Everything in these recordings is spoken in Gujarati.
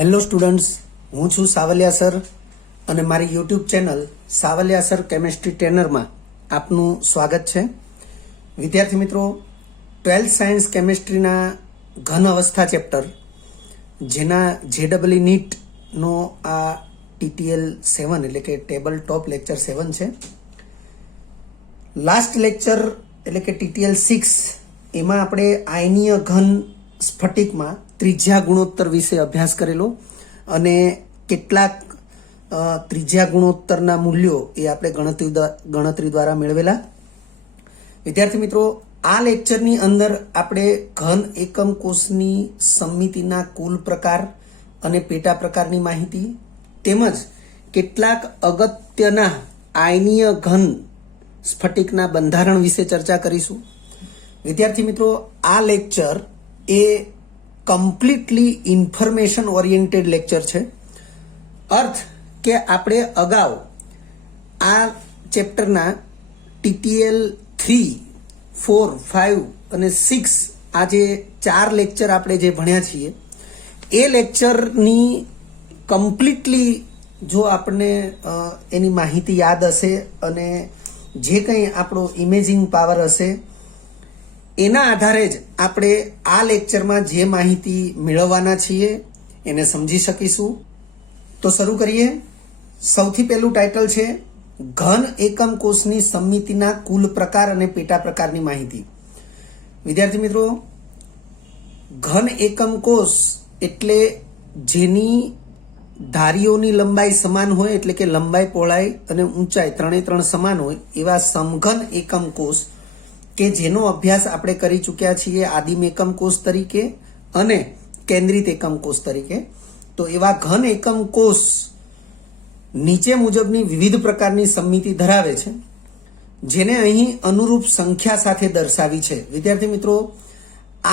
હેલો સ્ટુડન્ટ્સ, હું છું સાવલિયા સર અને મારી YouTube channel Savaliya sir chemistry ટ્રેનરમાં આપનું સ્વાગત છે. વિદ્યાર્થી મિત્રો, 12th સાયન્સ કેમેસ્ટ્રીના ઘન અવસ્થા ચેપ્ટર જેના JEE નીટનો આ TTL 7 એટલે કે ટેબલ ટોપ લેક્ચર 7 છે. લાસ્ટ લેક્ચર એટલે કે TTL 6 એમાં આપણે આયનીય ઘન સ્ફટિકમાં ત્રિજ્યા ગુણોત્તર વિશે અભ્યાસ કરેલો અને કેટલાક ત્રિજ્યા ગુણોત્તરના મૂલ્યો એ આપણે ગણતરી દ્વારા મેળવેલા. વિદ્યાર્થી મિત્રો, આ લેક્ચરની અંદર આપણે ઘન એકમ કોષની સમમિતિના કુલ પ્રકાર અને પેટા પ્રકારની માહિતી તેમજ કેટલાક અગત્યના આયનીય ઘન સ્ફટિકના બંધારણ વિશે ચર્ચા કરીશું. વિદ્યાર્થી મિત્રો, આ લેક્ચર એ કમ્પ્લીટલી ઇન્ફોર્મેશન ઓરિએન્ટેડ લેક્ચર છે. અર્થ કે આપણે અગાઉ આ ચેપ્ટરના TTL 3, 4, 5 અને 6 આ જે 4 લેક્ચર આપણે જે ભણ્યા છીએ એ લેક્ચરની કમ્પ્લીટલી જો આપણને એની માહિતી યાદ હશે અને જે કંઈ આપણો ઇમેજિંગ પાવર હશે એના આધારે જ આપણે આ લેક્ચરમાં જે માહિતી મેળવવાના છીએ એને સમજી શકીશું. તો શરૂ કરીએ. સૌથી પહેલું ટાઇટલ છે ઘન એકમ કોષની સમમિતિના કુલ પ્રકાર અને પેટા પ્રકારની માહિતી. વિદ્યાર્થી મિત્રો, ઘન એકમ કોષ એટલે જેની ધારીઓની લંબાઈ સમાન હોય, એટલે કે લંબાઈ, પહોળાઈ અને ઊંચાઈ ત્રણે સમાન હોય એવા સમઘન એકમ કોષ કે જેનો અભ્યાસ આપણે કરી ચૂક્યા છીએ આદિમ એકમ કોષ તરીકે અને કેન્દ્રિત એકમ કોષ તરીકે. તો એવા ઘન એકમ કોષ નીચે મુજબની વિવિધ પ્રકારની સમમિતિ ધરાવે છે, જેને અહીં અનુરૂપ સંખ્યા સાથે દર્શાવી છે. વિદ્યાર્થી મિત્રો,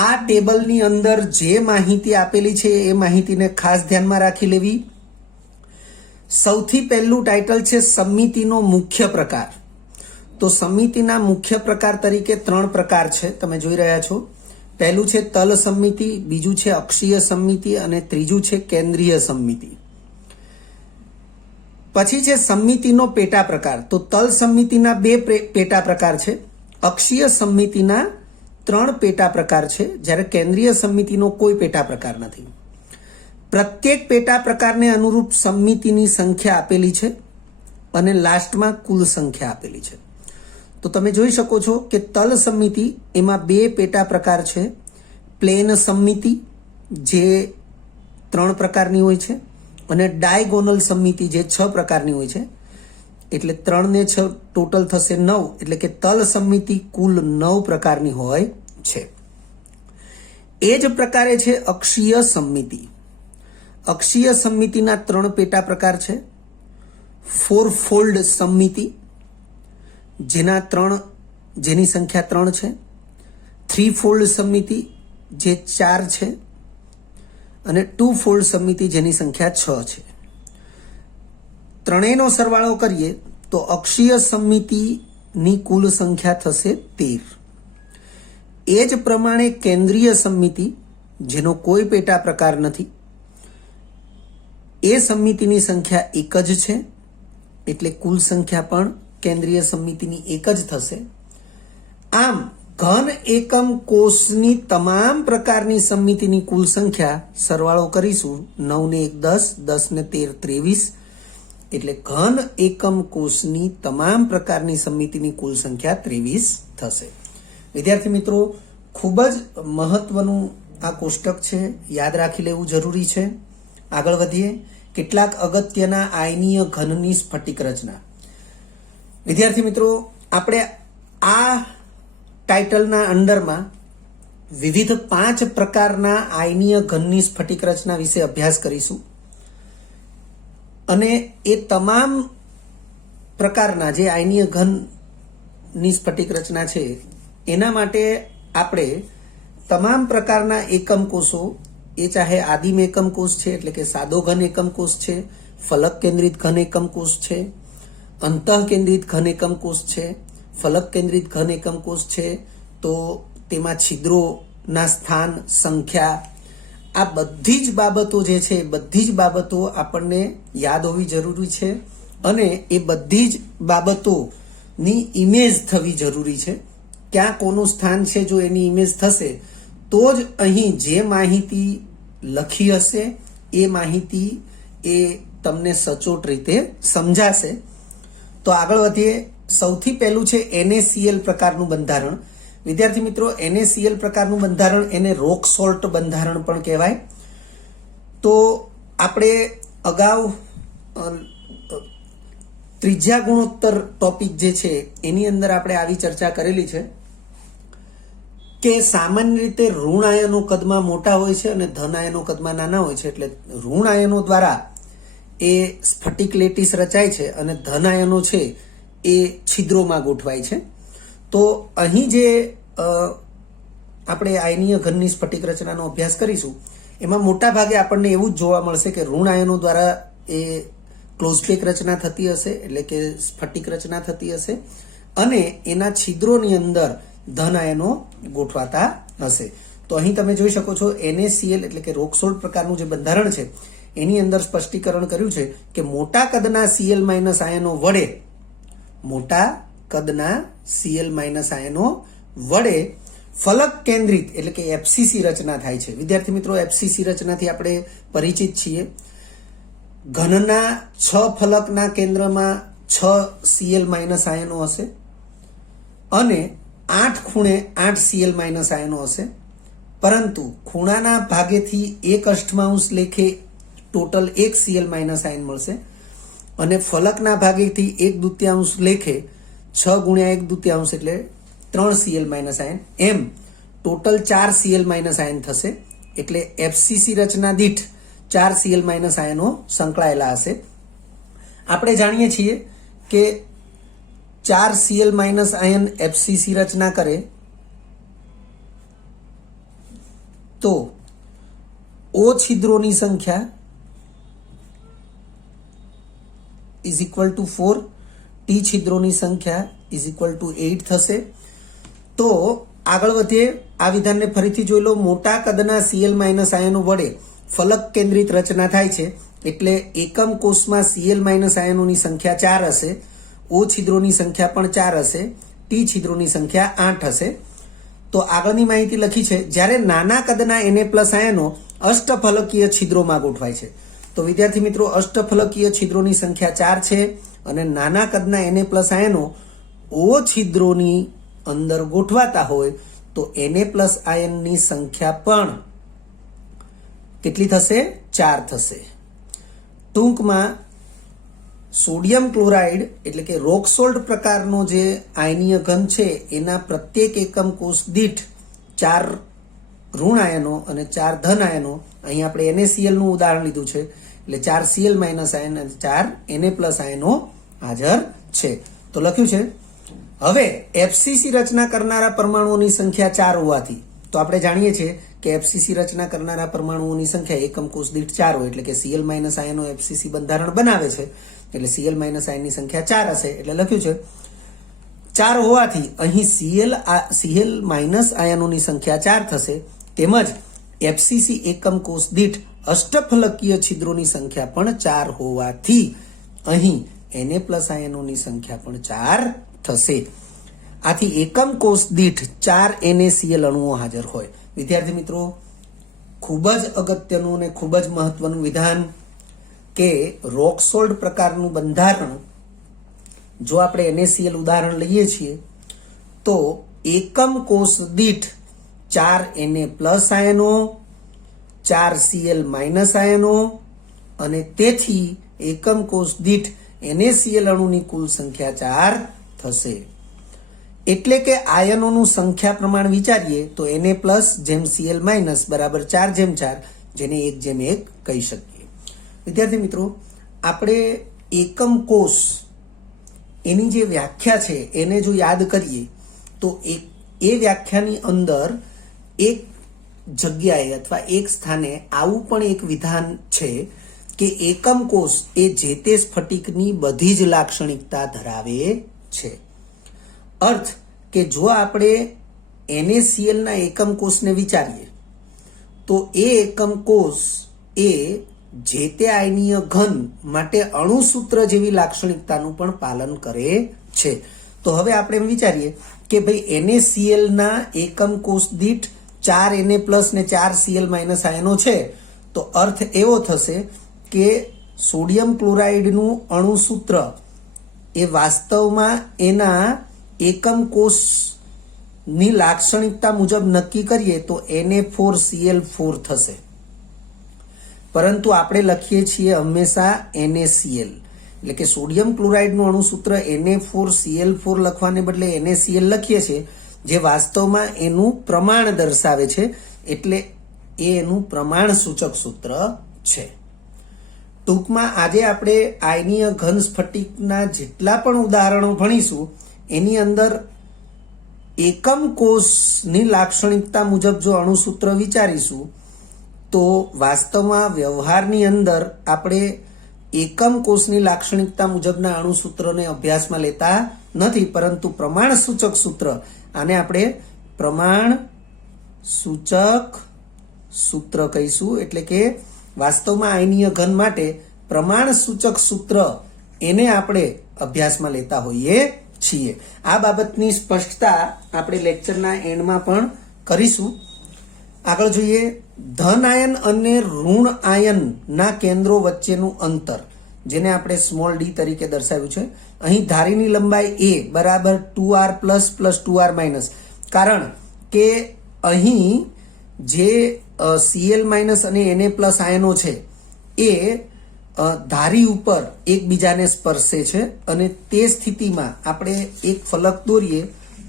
આ ટેબલની અંદર જે માહિતી આપેલી છે એ માહિતીને ખાસ ધ્યાનમાં રાખી લેવી. સૌથી પહેલું ટાઇટલ છે સમમિતિનો મુખ્ય પ્રકાર. તો સમમિતિના મુખ્ય પ્રકાર તરીકે 3 પ્રકાર છે, તમે જોઈ રહ્યા છો. પહેલું છે તલ સમમિતિ, બીજું છે અક્ષીય સમમિતિ અને ત્રીજું છે કેન્દ્રીય સમમિતિ. પછી છે સમમિતિનો પેટા પ્રકાર. તો તલ સમમિતિના 2 પેટા પ્રકાર છે, અક્ષીય સમમિતિના 3 પેટા પ્રકાર છે, જ્યારે કેન્દ્રીય સમમિતિનો કોઈ પેટા પ્રકાર નથી. પ્રત્યેક પેટા પ્રકારને અનુરૂપ સમમિતિની સંખ્યા આપેલી છે અને લાસ્ટમાં કુલ સંખ્યા આપેલી છે. તો તમે જોઈ શકો છો કે તલ સમમિતિ એમાં 2 પેટા પ્રકાર છે. પ્લેન સમમિતિ જે 3 પ્રકારની હોય છે અને ડાયગોનલ સમમિતિ જે 6 પ્રકારની હોય છે. એટલે 3 ને 6 ટોટલ થશે 9, એટલે કે તલ સમમિતિ કુલ 9 પ્રકારની હોય છે. એ જ પ્રકારે છે અક્ષીય સમમિતિ. અક્ષીય સમમિતિના 3 પેટા પ્રકાર છે. 4-ફોલ્ડ સમમિતિ જેની સંખ્યા 3 છે. 3-ફોલ્ડ સમમિતિ જે 4 છે અને 2-ફોલ્ડ સમમિતિ જેની સંખ્યા 6 છે. ત્રણેયનો સરવાળો કરીએ તો અક્ષીય સમમિતિની કુલ સંખ્યા થશે 13. એ જ પ્રમાણે કેન્દ્રીય સમમિતિ જેનો કોઈ પેટા પ્રકાર નથી, એ સમમિતિની સંખ્યા 1 જ છે, એટલે કુલ સંખ્યા પણ કેન્દ્રીય સમમિતિની 1 જ થશે. આમ ઘન એકમ કોષની તમામ પ્રકારની સમમિતિની કુલ સંખ્યા સરવાળો કરીશું 9 ને 1 10, 10 ને 13 23, એટલે ઘન એકમ કોષની તમામ પ્રકારની સમમિતિની કુલ સંખ્યા 23 થશે. વિદ્યાર્થી મિત્રો, ખૂબ જ મહત્વનું આ કોષ્ટક છે, યાદ રાખી લેવું જરૂરી છે. આગળ વધીએ. કેટલાક અગત્યના આયનીય ઘનની સ્ફટિક રચના. વિદ્યાર્થી મિત્રો, આપણે આ ટાઇટલના અંડરમાં વિવિધ 5 પ્રકારના આયનીય ઘનની સ્ફટિક રચના વિશે અભ્યાસ કરીશું અને એ તમામ પ્રકારના જે આયનીય ઘનની સ્ફટિક રચના છે એના માટે આપણે તમામ પ્રકારના એકમ કોષો, એ ચાહે આદિમ એકમ કોષ છે એટલે કે સાદો ઘન એકમ કોષ છે, ફલક કેન્દ્રિત ઘન એકમ કોષ છે, અંતઃ કેન્દ્રિત ઘન એકમ કોષ છે, ફલક કેન્દ્રિત ઘન એકમ કોષ છે, તો તેમાં છિદ્રોના સ્થાન, સંખ્યા આ બધી જ બાબતો જે છે બધી જ બાબતો આપણને યાદ હોવી જરૂરી છે અને એ બધી જ બાબતોની ઇમેજ થવી જરૂરી છે. ક્યાં કોનું સ્થાન છે જો એની ઇમેજ થશે તો જ અહીં જે માહિતી લખી હશે એ માહિતી એ તમને સચોટ રીતે સમજાશે. તો આગળ વધીએ. સૌથી પહેલું છે NaCl પ્રકારનું બંધારણ. વિદ્યાર્થી મિત્રો, NaCl પ્રકારનું બંધારણ એને રોક સોલ્ટ બંધારણ પણ કહેવાય. તો આપણે અગાઉ ત્રીજા ગુણોત્તર ટોપિક જે છે એની અંદર આપણે આવી ચર્ચા કરેલી છે કે સામાન્ય રીતે ઋણ આયનો કદમાં મોટા હોય છે અને ધન આયનો કદમાં નાના હોય છે. એટલે ઋણ આયનો દ્વારા એ સ્ફટિક લેટીસ રચાય છે અને ધન આયનો છે એ છિદ્રોમાં ગોઠવાય છે. તો અહીં જે આપણે આયનીય ઘનની સ્ફટિક રચનાનો અભ્યાસ કરીશું એમાં મોટા ભાગે આપણને એવું જ જોવા મળશે કે ઋણ આયનો દ્વારા એ ક્લોઝ પેક રચના થતી હશે, એટલે કે સ્ફટિક રચના થતી હશે અને એના છિદ્રોની અંદર ધન આયનો ગોઠવાતા હશે. તો અહીં તમે જોઈ શકો છો NaCl એટલે કે રોક સોલ્ટ પ્રકારનું જે બંધારણ છે એની અંદર સ્પષ્ટીકરણ કર્યું છે કે મોટા કદના Cl- આયનો વડે ફલક કેન્દ્રિત એટલે કે FCC રચના થાય છે. વિદ્યાર્થી મિત્રો, FCC રચનાથી આપણે પરિચિત છીએ. ઘનના 6 ફલકના કેન્દ્રમાં 6 Cl- આયનો હશે અને 8 ખૂણે 8 Cl- આયનો હશે, પરંતુ ખૂણાના ભાગેથી 1/8 લેખે ટોટલ 1 Cl- આયન મળશે અને ફલકના ભાગેથી 1/2 લેખે 6 ગુણ્યા 1/2 એટલે 3 Cl- આયન, એમ ટોટલ 4 Cl- આયન થશે. એટલે FCC રચના દીઠ 4 Cl- આયનો સંકળાયેલા હશે. આપણે જાણીએ છીએ કે 4 Cl- આયન FCC રચના કરે તો O છિદ્રોની સંખ્યા ઇઝ ઇક્વલ ટુ 4, T છિદ્રોની સંખ્યા ઇઝ ઇક્વલ ટુ 8 થશે. તો આગળ વધીએ. આ વિધાનને ફરીથી જોઈ લો. મોટા કદના Cl- આયનો વડે ફલક કેન્દ્રિત રચના થાય છે એટલે એકમ કોષમાં Cl- આયનોની સંખ્યા 4 હશે, O છિદ્રોની સંખ્યા પણ 4 હશે, T છિદ્રોની સંખ્યા 8 હશે. તો આગળની માહિતી લખી છે જ્યારે નાના કદના Na+ આયનો અષ્ટફલકીય છિદ્રોમાં ગોઠવાય છે. તો વિદ્યાર્થી મિત્રો, અષ્ટફલકીય છિદ્રોની સંખ્યા 4 છે અને નાના કદના Na+ આયનો O છિદ્રોની અંદર ગોઠવાતા હોય તો Na+ આયનની સંખ્યા પણ કેટલી થશે? 4 થશે. ટૂંકમાં સોડિયમ ક્લોરાઇડ એટલે કે રોક સોલ્ટ પ્રકારનો જે આયનીય ઘન છે એના પ્રત્યેક એકમ કોષ દીઠ 4 ઋણ આયનો અને 4 ધન આયનો, અહીં આપણે NaCl નું ઉદાહરણ લીધું છે એટલે 4 Cl- આયન અને 4 Na+ આયનો હાજર છે. તો લખ્યું છે. હવે FCC રચના કરનારા પરમાણુઓની સંખ્યા 4 હોવાથી તો આપણે જાણીએ છીએ કે FCC રચના કરનારા પરમાણુઓની સંખ્યા એકમ કોષ દીઠ 4 હોય એટલે કે Cl- આયનો FCC બંધારણ બનાવે છે એટલે Cl- આયનની સંખ્યા 4 હશે. એટલે લખ્યું છે 4 હોવાથી અહીં Cl- આયનોની સંખ્યા 4 થશે. તેમજ FCC એકમ કોષ દીઠ અષ્ટફલકીય છિદ્રોની સંખ્યા પણ 4 હોવાથી અહીં Na+ આયનોની સંખ્યા પણ 4 થશે. આથી એકમ કોષ દીઠ 4 NaCl અણુઓ હાજર હોય. વિદ્યાર્થી મિત્રો, ખૂબ જ અગત્યનું અને ખૂબ જ મહત્વનું વિધાન કે રોક સોલ્ટ પ્રકારનું બંધારણ જો આપણે NaCl ઉદાહરણ લઈએ છીએ તો એકમ કોષ દીઠ 4 Na+ આયનો, 4 Cl- આયનો અને તેથી એકમ કોષ દીઠ NaCl અણુની કુલ સંખ્યા 4 થશે. એટલે કે આયનોનું સંખ્યા પ્રમાણ વિચારીએ તો Na+ જેમ Cl- બરાબર 4/4, જેને 1/1 કહી શકીએ. વિદ્યાર્થી મિત્રો, આપણે એકમ કોષ એની જે વ્યાખ્યા છે એને જો યાદ કરીએ તો એ વ્યાખ્યાની અંદર એક જગ્યાએ અથવા એક સ્થાને આવું પણ એક વિધાન છે કે એકમ કોષ એ જે તે સ્ફટિકની બધી જ લાક્ષણિકતા ધરાવે છે. અર્થ કે જો આપણે NaCl ના એકમ કોષને વિચારીએ તો એ એકમ કોષ એ જે તે આયનીય ઘન માટે અણુસૂત્ર જેવી લાક્ષણિકતાનું પણ પાલન કરે છે. તો હવે આપણે એમ વિચારીએ કે ભાઈ NaCl ના એકમ કોષ દીઠ 4 Na+ ને 4 Cl- આયનો છે. તો અર્થ એવો થશે કે સોડિયમ ક્લોરાઇડનું અણુસૂત્ર એ વાસ્તવમાં એના એકમ કોષની લાક્ષણિકતા મુજબ નક્કી કરીએ તો Na4Cl4 થશે. પરંતુ આપણે લખીએ છીએ હંમેશા NaCl, એટલે કે સોડિયમ ક્લોરાઇડનું અણુસૂત્ર Na4Cl4 લખવાને બદલે NaCl લખીએ છીએ, જે વાસ્તવમાં એનું પ્રમાણ દર્શાવે છે, એટલે એ એનું પ્રમાણ સૂચક સૂત્ર છે. ટૂંકમાં આજે આપણે આયનીય ઘન સ્ફટિકના જેટલા પણ ઉદાહરણો ભણીશું એની અંદર એકમ કોષની લાક્ષણિકતા મુજબ જો અણુસૂત્ર વિચારીશું તો વાસ્તવમાં વ્યવહારની અંદર આપણે એકમ કોષની લાક્ષણિકતા મુજબના અણુસૂત્રોને અભ્યાસમાં લેતા નથી, પરંતુ પ્રમાણ સૂચક સૂત્ર, આને આપણે પ્રમાણ સૂચક સૂત્ર કહીશું. એટલે કે વાસ્તવમાં આયનીય ઘન માટે પ્રમાણ સૂચક સૂત્ર એને આપણે અભ્યાસમાં લેતા હોઈએ છીએ. આ બાબતની સ્પષ્ટતા આપણે લેક્ચરના એન્ડમાં પણ કરીશું. આગળ જોઈએ, ધન આયન અને ઋણ આયનના કેન્દ્રો વચ્ચેનું અંતર, જેને આપણે સ્મોલ d તરીકે દર્શાવ્યું છે. અહીં ધારીની લંબાઈ a બરાબર 2r+ + 2r-, કારણ કે અહીં જે Cl- અને Na+ આયનો છે એ ધારી ઉપર એકબીજાને સ્પર્શે છે, અને તે સ્થિતિમાં આપણે એક ફલક દોરીએ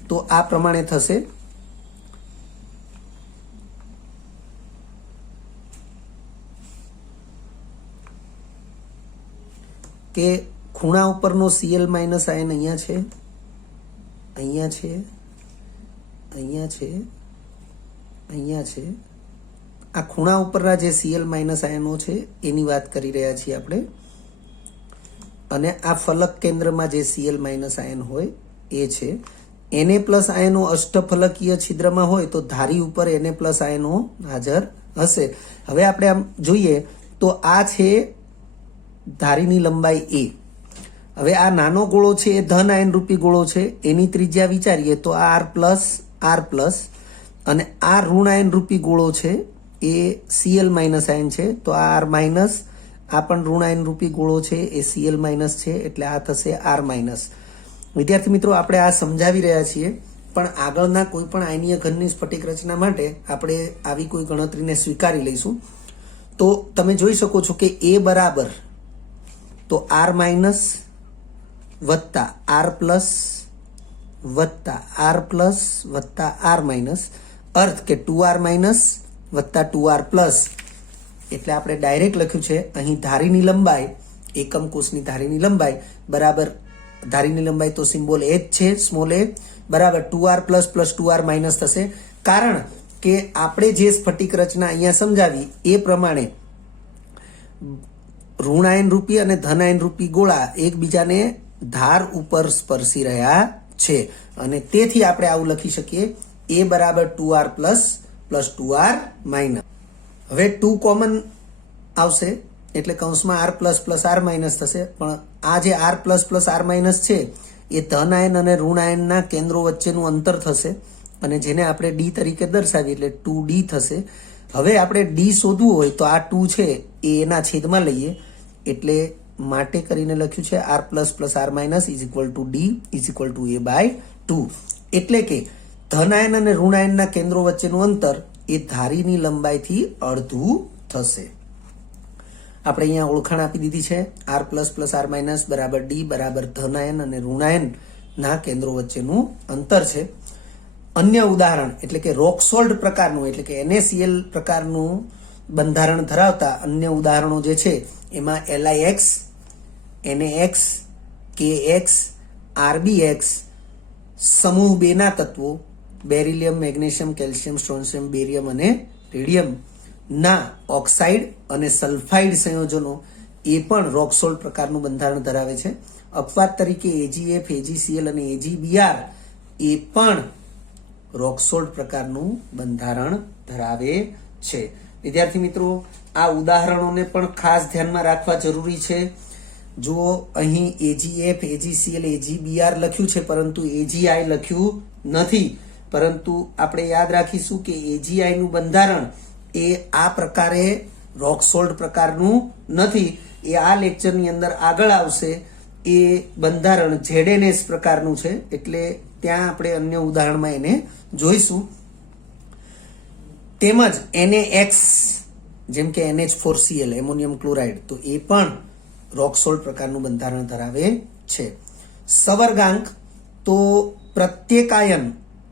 તો આ પ્રમાણે થશે કે ખૂણા ઉપરનો Cl- આયન અહીંયા છે, અહીંયા છે, અહીંયા છે, અહીંયા છે. આ ખૂણા ઉપરના જે Cl- આયનો છે એની વાત કરી રહ્યા છીએ આપણે. અને આ ફલક કેન્દ્રમાં જે Cl- આયન હોય એ છે. Na+ આયનો અષ્ટફલકીય છિદ્રમાં હોય તો ધારી ઉપર Na+ આયનો હાજર હશે. હવે આપણે આમ જોઈએ તો આ છે ધારીની લંબાઈ a. હવે આ નાનો ગોળો છે એ ધન આયન રૂપી ગોળો છે, એની ત્રિજ્યા વિચારીએ તો r+, અને આ ઋણ આયન રૂપી ગોળો છે એ Cl- આયન છે, તો આ r-, આ પણ ઋણ આયન રૂપી ગોળો છે એ Cl- છે, એટલે આ થશે r-. વિદ્યાર્થી મિત્રો, આપણે આ સમજાવી રહ્યા છીએ, પણ આગળના કોઈ પણ આયનીય ઘનની સ્ફટિક રચના માટે આપણે આવી કોઈ ગણતરીને સ્વીકારી લઈશું. તો તમે જોઈ શકો છો કે a બરાબર તો r- વત્તા r+ વત્તા r+ વત્તા r-, અર્થ કે 2r- વત્તા 2r+, એટલે આપણે ડાયરેક્ટ લખ્યું છે અહીં ધારીની લંબાઈ, એકમ કોષની ધારીની લંબાઈ બરાબર, ધારીની લંબાઈ તો સિમ્બોલ એ જ છે, સ્મોલ a, બરાબર 2r+ + 2r- થશે. કારણ કે આપણે જે સ્ફટિક રચના અહીંયા સમજાવી એ પ્રમાણે ઋણ આયન રૂપી અને ધન આયન રૂપી ગોળા એકબીજાને ધાર ઉપર સ્પર્શી રહ્યા છે, અને તેથી આપણે આવું લખી શકીએ a બરાબર 2r+ + 2r-. હવે 2 કોમન આવશે એટલે કૌંસમાં r++ r- થશે, પણ આ જે r++ r- છે એ ધન આયન અને ઋણ આયનના કેન્દ્રો વચ્ચેનું અંતર થશે, અને જેને આપણે d તરીકે દર્શાવીએ એટલે 2d થશે. હવે આપણે d શોધવું હોય તો આ 2 છે એ એના છેદમાં લઈએ, એટલે માટે કરીને લખ્યું છે r++ r- = d = a/2. એટલે કે ધન આયન અને ઋણ આયનના કેન્દ્રો વચ્ચેનું અંતર એ ધારીની લંબાઈથી અડધું થશે. આપણે અહીંયા ઓળખાણ આપી દીધી છે, r++ r- બરાબર d બરાબર ધન આયન અને ઋણ આયનના કેન્દ્રો વચ્ચેનું અંતર છે. અન્ય ઉદાહરણ એટલે કે રોક સોલ્ટ પ્રકારનું, એટલે કે NaCl પ્રકારનું બંધારણ ધરાવતા અન્ય ઉદાહરણો જે છે એમાં LiX, NaX, KX, RbX, સમૂહ 2 ના તત્વો બેરિલિયમ, મેગ્નેશિયમ, કેલ્શિયમ, સ્ટ્રોન્શિયમ, બેરિયમ અને રેડિયમ ના ઓક્સાઇડ અને સલ્ફાઇડ સંયોજનો એ પણ રોક સોલ્ટ પ્રકારનું બંધારણ ધરાવે છે. અપવાદ તરીકે AgF, AgCl અને AgBr એ પણ રોક સોલ્ટ પ્રકારનું બંધારણ ધરાવે છે. વિદ્યાર્થી મિત્રો, આ ઉદાહરણોને પણ ખાસ ધ્યાનમાં રાખવા જરૂરી છે. જુઓ, અહીં AgF, AgCl, AgBr લખ્યું છે, પરંતુ AgI લખ્યું નથી. પરંતુ આપણે યાદ રાખીશું કે AgI નું બંધારણ એ આ પ્રકારે રોક સોલ્ટ પ્રકારનું નથી. એ આ લેક્ચરની અંદર આગળ આવશે. એ બંધારણ ZnS પ્રકારનું છે, એટલે ત્યાં આપણે અન્ય ઉદાહરણમાં એને જોઈશું. તેમજ NaX, જેમ કે NH4Cl, એમોનિયમ ક્લોરાઇડ, તો એ પણ રોક સોલ્ટ પ્રકારનું બંધારણ ધરાવે છે. સવર્ગાંક, તો પ્રત્યેક આયન,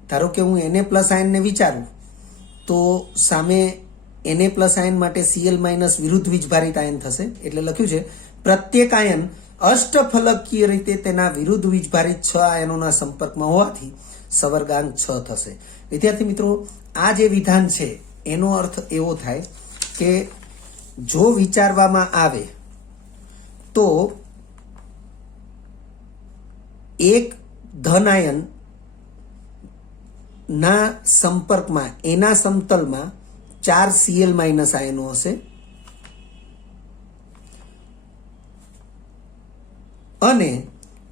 ધારો કે હું Na પ્લસ આયનને વિચારું તો સામે Na પ્લસ આયન માટે Cl માઇનસ વિરુદ્ધ વીજભારિત આયન થશે. એટલે લખ્યું છે પ્રત્યેક આયન અષ્ટફલકીય રીતે તેના વિરુદ્ધ વીજભારિત 6 આયનોના સંપર્કમાં હોવાથી સવર્ગાંક 6 થશે. વિદ્યાર્થી મિત્રો, આ જે વિધાન છે એનો અર્થ એવો થાય કે જો વિચારવામાં આવે તો એક ધન આયન ના સંપર્કમાં એના સમતલમાં 4 Cl માઇનસ આયનો હશે અને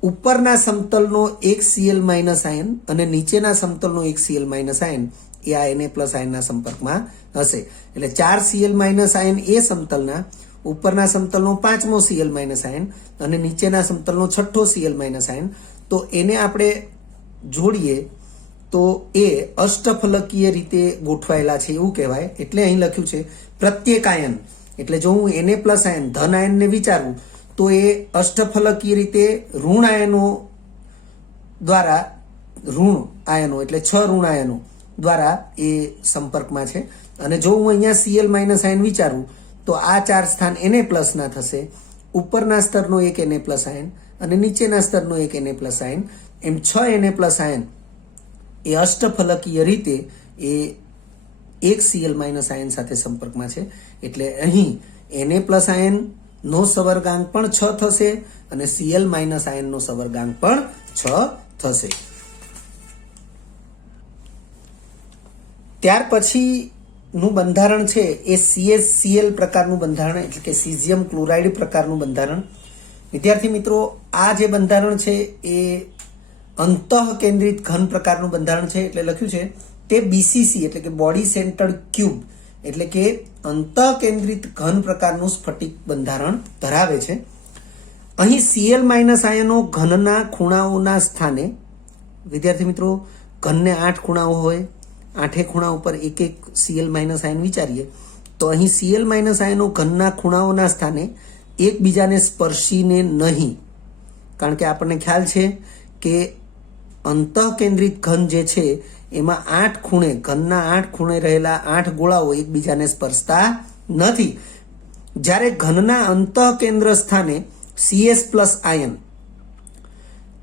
ઉપરના સમતલનો એક Cl માઇનસ આયન અને નીચેના સમતલનો એક Cl માઇનસ આયન એ આ Na પ્લસ આયનના સંપર્કમાં હશે. એટલે 4 Cl માઇનસ આયન એ સમતલના, ઉપરના સમતલનો 5મો Cl માઇનસ આયન અને નીચેના સમતલનો 6થો Cl માઇનસ આયન. તો એને આપણે જોડીએ તો એ અષ્ટફલકીય રીતે ગોઠવાયેલા છે એવું કહેવાય. એટલે અહીં લખ્યું છે પ્રત્યેક આયન. એટલે જો હું Na પ્લસ આયન, ધન આયનને વિચારું તો એ અષ્ટફલકીય રીતે ઋણ આયનો દ્વારા, ઋણ આયનો એટલે 6 ઋણ આયનો દ્વારા એ સંપર્કમાં છે. અને જો હું અહીંયા Cl માઇનસ આયન વિચારું તો આ 4 સ્થાન Na પ્લસ ના થશે. ઉપરના સ્તરનો એક Na પ્લસ આયન અને નીચેના સ્તરનો એક Na પ્લસ આયન, એમ 6 Na પ્લસ આયન એ અષ્ટફલકીય રીતે એ એક Cl માઇનસ આયન સાથે સંપર્કમાં છે. એટલે અહીં Na પ્લસ આયન નો સવર્ગાંક પણ 6 થશે અને Cl માઇનસ આયન નો સવર્ગાંક પણ 6 થશે. ત્યાર પછી નું બંધારણ છે એ CaCl પ્રકારનું બંધારણ, એટલે કે સીઝિયમ ક્લોરાઇડ પ્રકારનું બંધારણ. વિદ્યાર્થી મિત્રો, આ જે બંધારણ છે એ અંતઃ કેન્દ્રિત ઘન પ્રકારનું બંધારણ છે. એટલે લખ્યું છે તે BCC એટલે કે બોડી સેન્ટર્ડ ક્યુબ એટલે કે અંતઃ કેન્દ્રિત ઘન પ્રકારનું સ્ફટિક બંધારણ ધરાવે છે. અહીં Cl માઇનસ આયનો ઘનના ખૂણાઓના સ્થાને, વિદ્યાર્થી મિત્રો, ઘનને 8 ખૂણાઓ હોય, 8 ખૂણા ઉપર એક એક Cl માઇનસ આયન વિચારીએ તો અહીં Cl માઇનસ આયનો ઘનના ખૂણાઓના સ્થાને એકબીજાને સ્પર્શીને નહીં. કારણ કે આપણને ખ્યાલ છે કે અંતઃ કેન્દ્રિત ઘન જે છે એમાં 8 ખૂણે, ઘનના 8 ખૂણે રહેલા 8 ગોળાઓ એકબીજાને સ્પર્શતા નથી. જ્યારે ઘનના અંતઃ કેન્દ્ર સ્થાને Cs પ્લસ આયન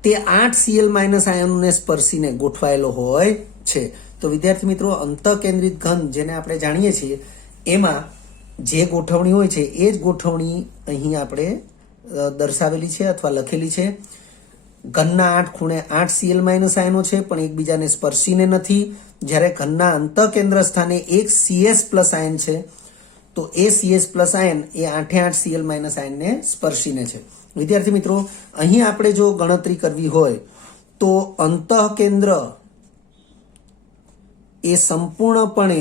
તે 8 Cl માઇનસ આયનોને સ્પર્શીને ગોઠવાયેલો હોય છે. તો વિદ્યાર્થી મિત્રો, અંતઃ કેન્દ્રિત ઘન જેને આપણે જાણીએ છીએ એમાં જે ગોઠવણી હોય છે એ જ ગોઠવણી અહીં આપણે દર્શાવેલી છે અથવા લખેલી છે. ઘનના 8 ખૂણે 8 Cl માઇનસ આયનો છે પણ એકબીજાને સ્પર્શીને નથી. જ્યારે ઘનના અંતઃ કેન્દ્ર સ્થાને એક Cs પ્લસ આયન છે તો એ Cs પ્લસ આયન એ 8 Cl માઇનસ આયનને સ્પર્શીને છે. વિદ્યાર્થી મિત્રો, અહીં આપણે જો ગણતરી કરવી હોય તો અંતઃ કેન્દ્ર એ સંપૂર્ણપણે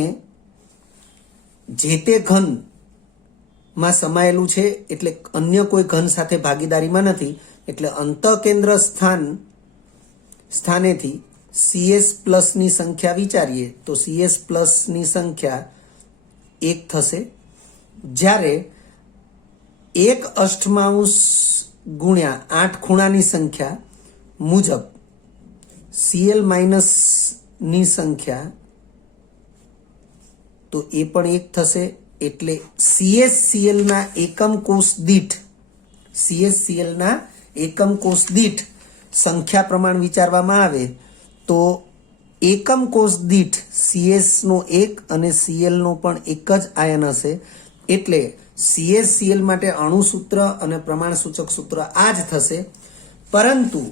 જે તે ઘનમાં સમાયેલું છે, એટલે અન્ય કોઈ ઘન સાથે ભાગીદારીમાં નથી. એટલે અંતઃ કેન્દ્ર સ્થાનેથી Cs પ્લસની સંખ્યા વિચારીએ તો Cs પ્લસની સંખ્યા 1 થશે. જ્યારે 1 અષ્ટમાંશ ગુણ્યા 8 ખૂણાની સંખ્યા મુજબ Cl માઇનસની સંખ્યા તો એ પણ 1 થશે. એટલે CsCl ના એકમ કોષ દીઠ, CsCl ના એકમ કોષ દીઠ સંખ્યા પ્રમાણ વિચારવામાં આવે તો એકમ કોષ દીઠ Cs નો 1 અને Cl નો પણ એક જ આયન હશે. એટલે CsCl માટે અણુ સૂત્ર અને પ્રમાણ સૂચક સૂત્ર આ જ થશે. પરંતુ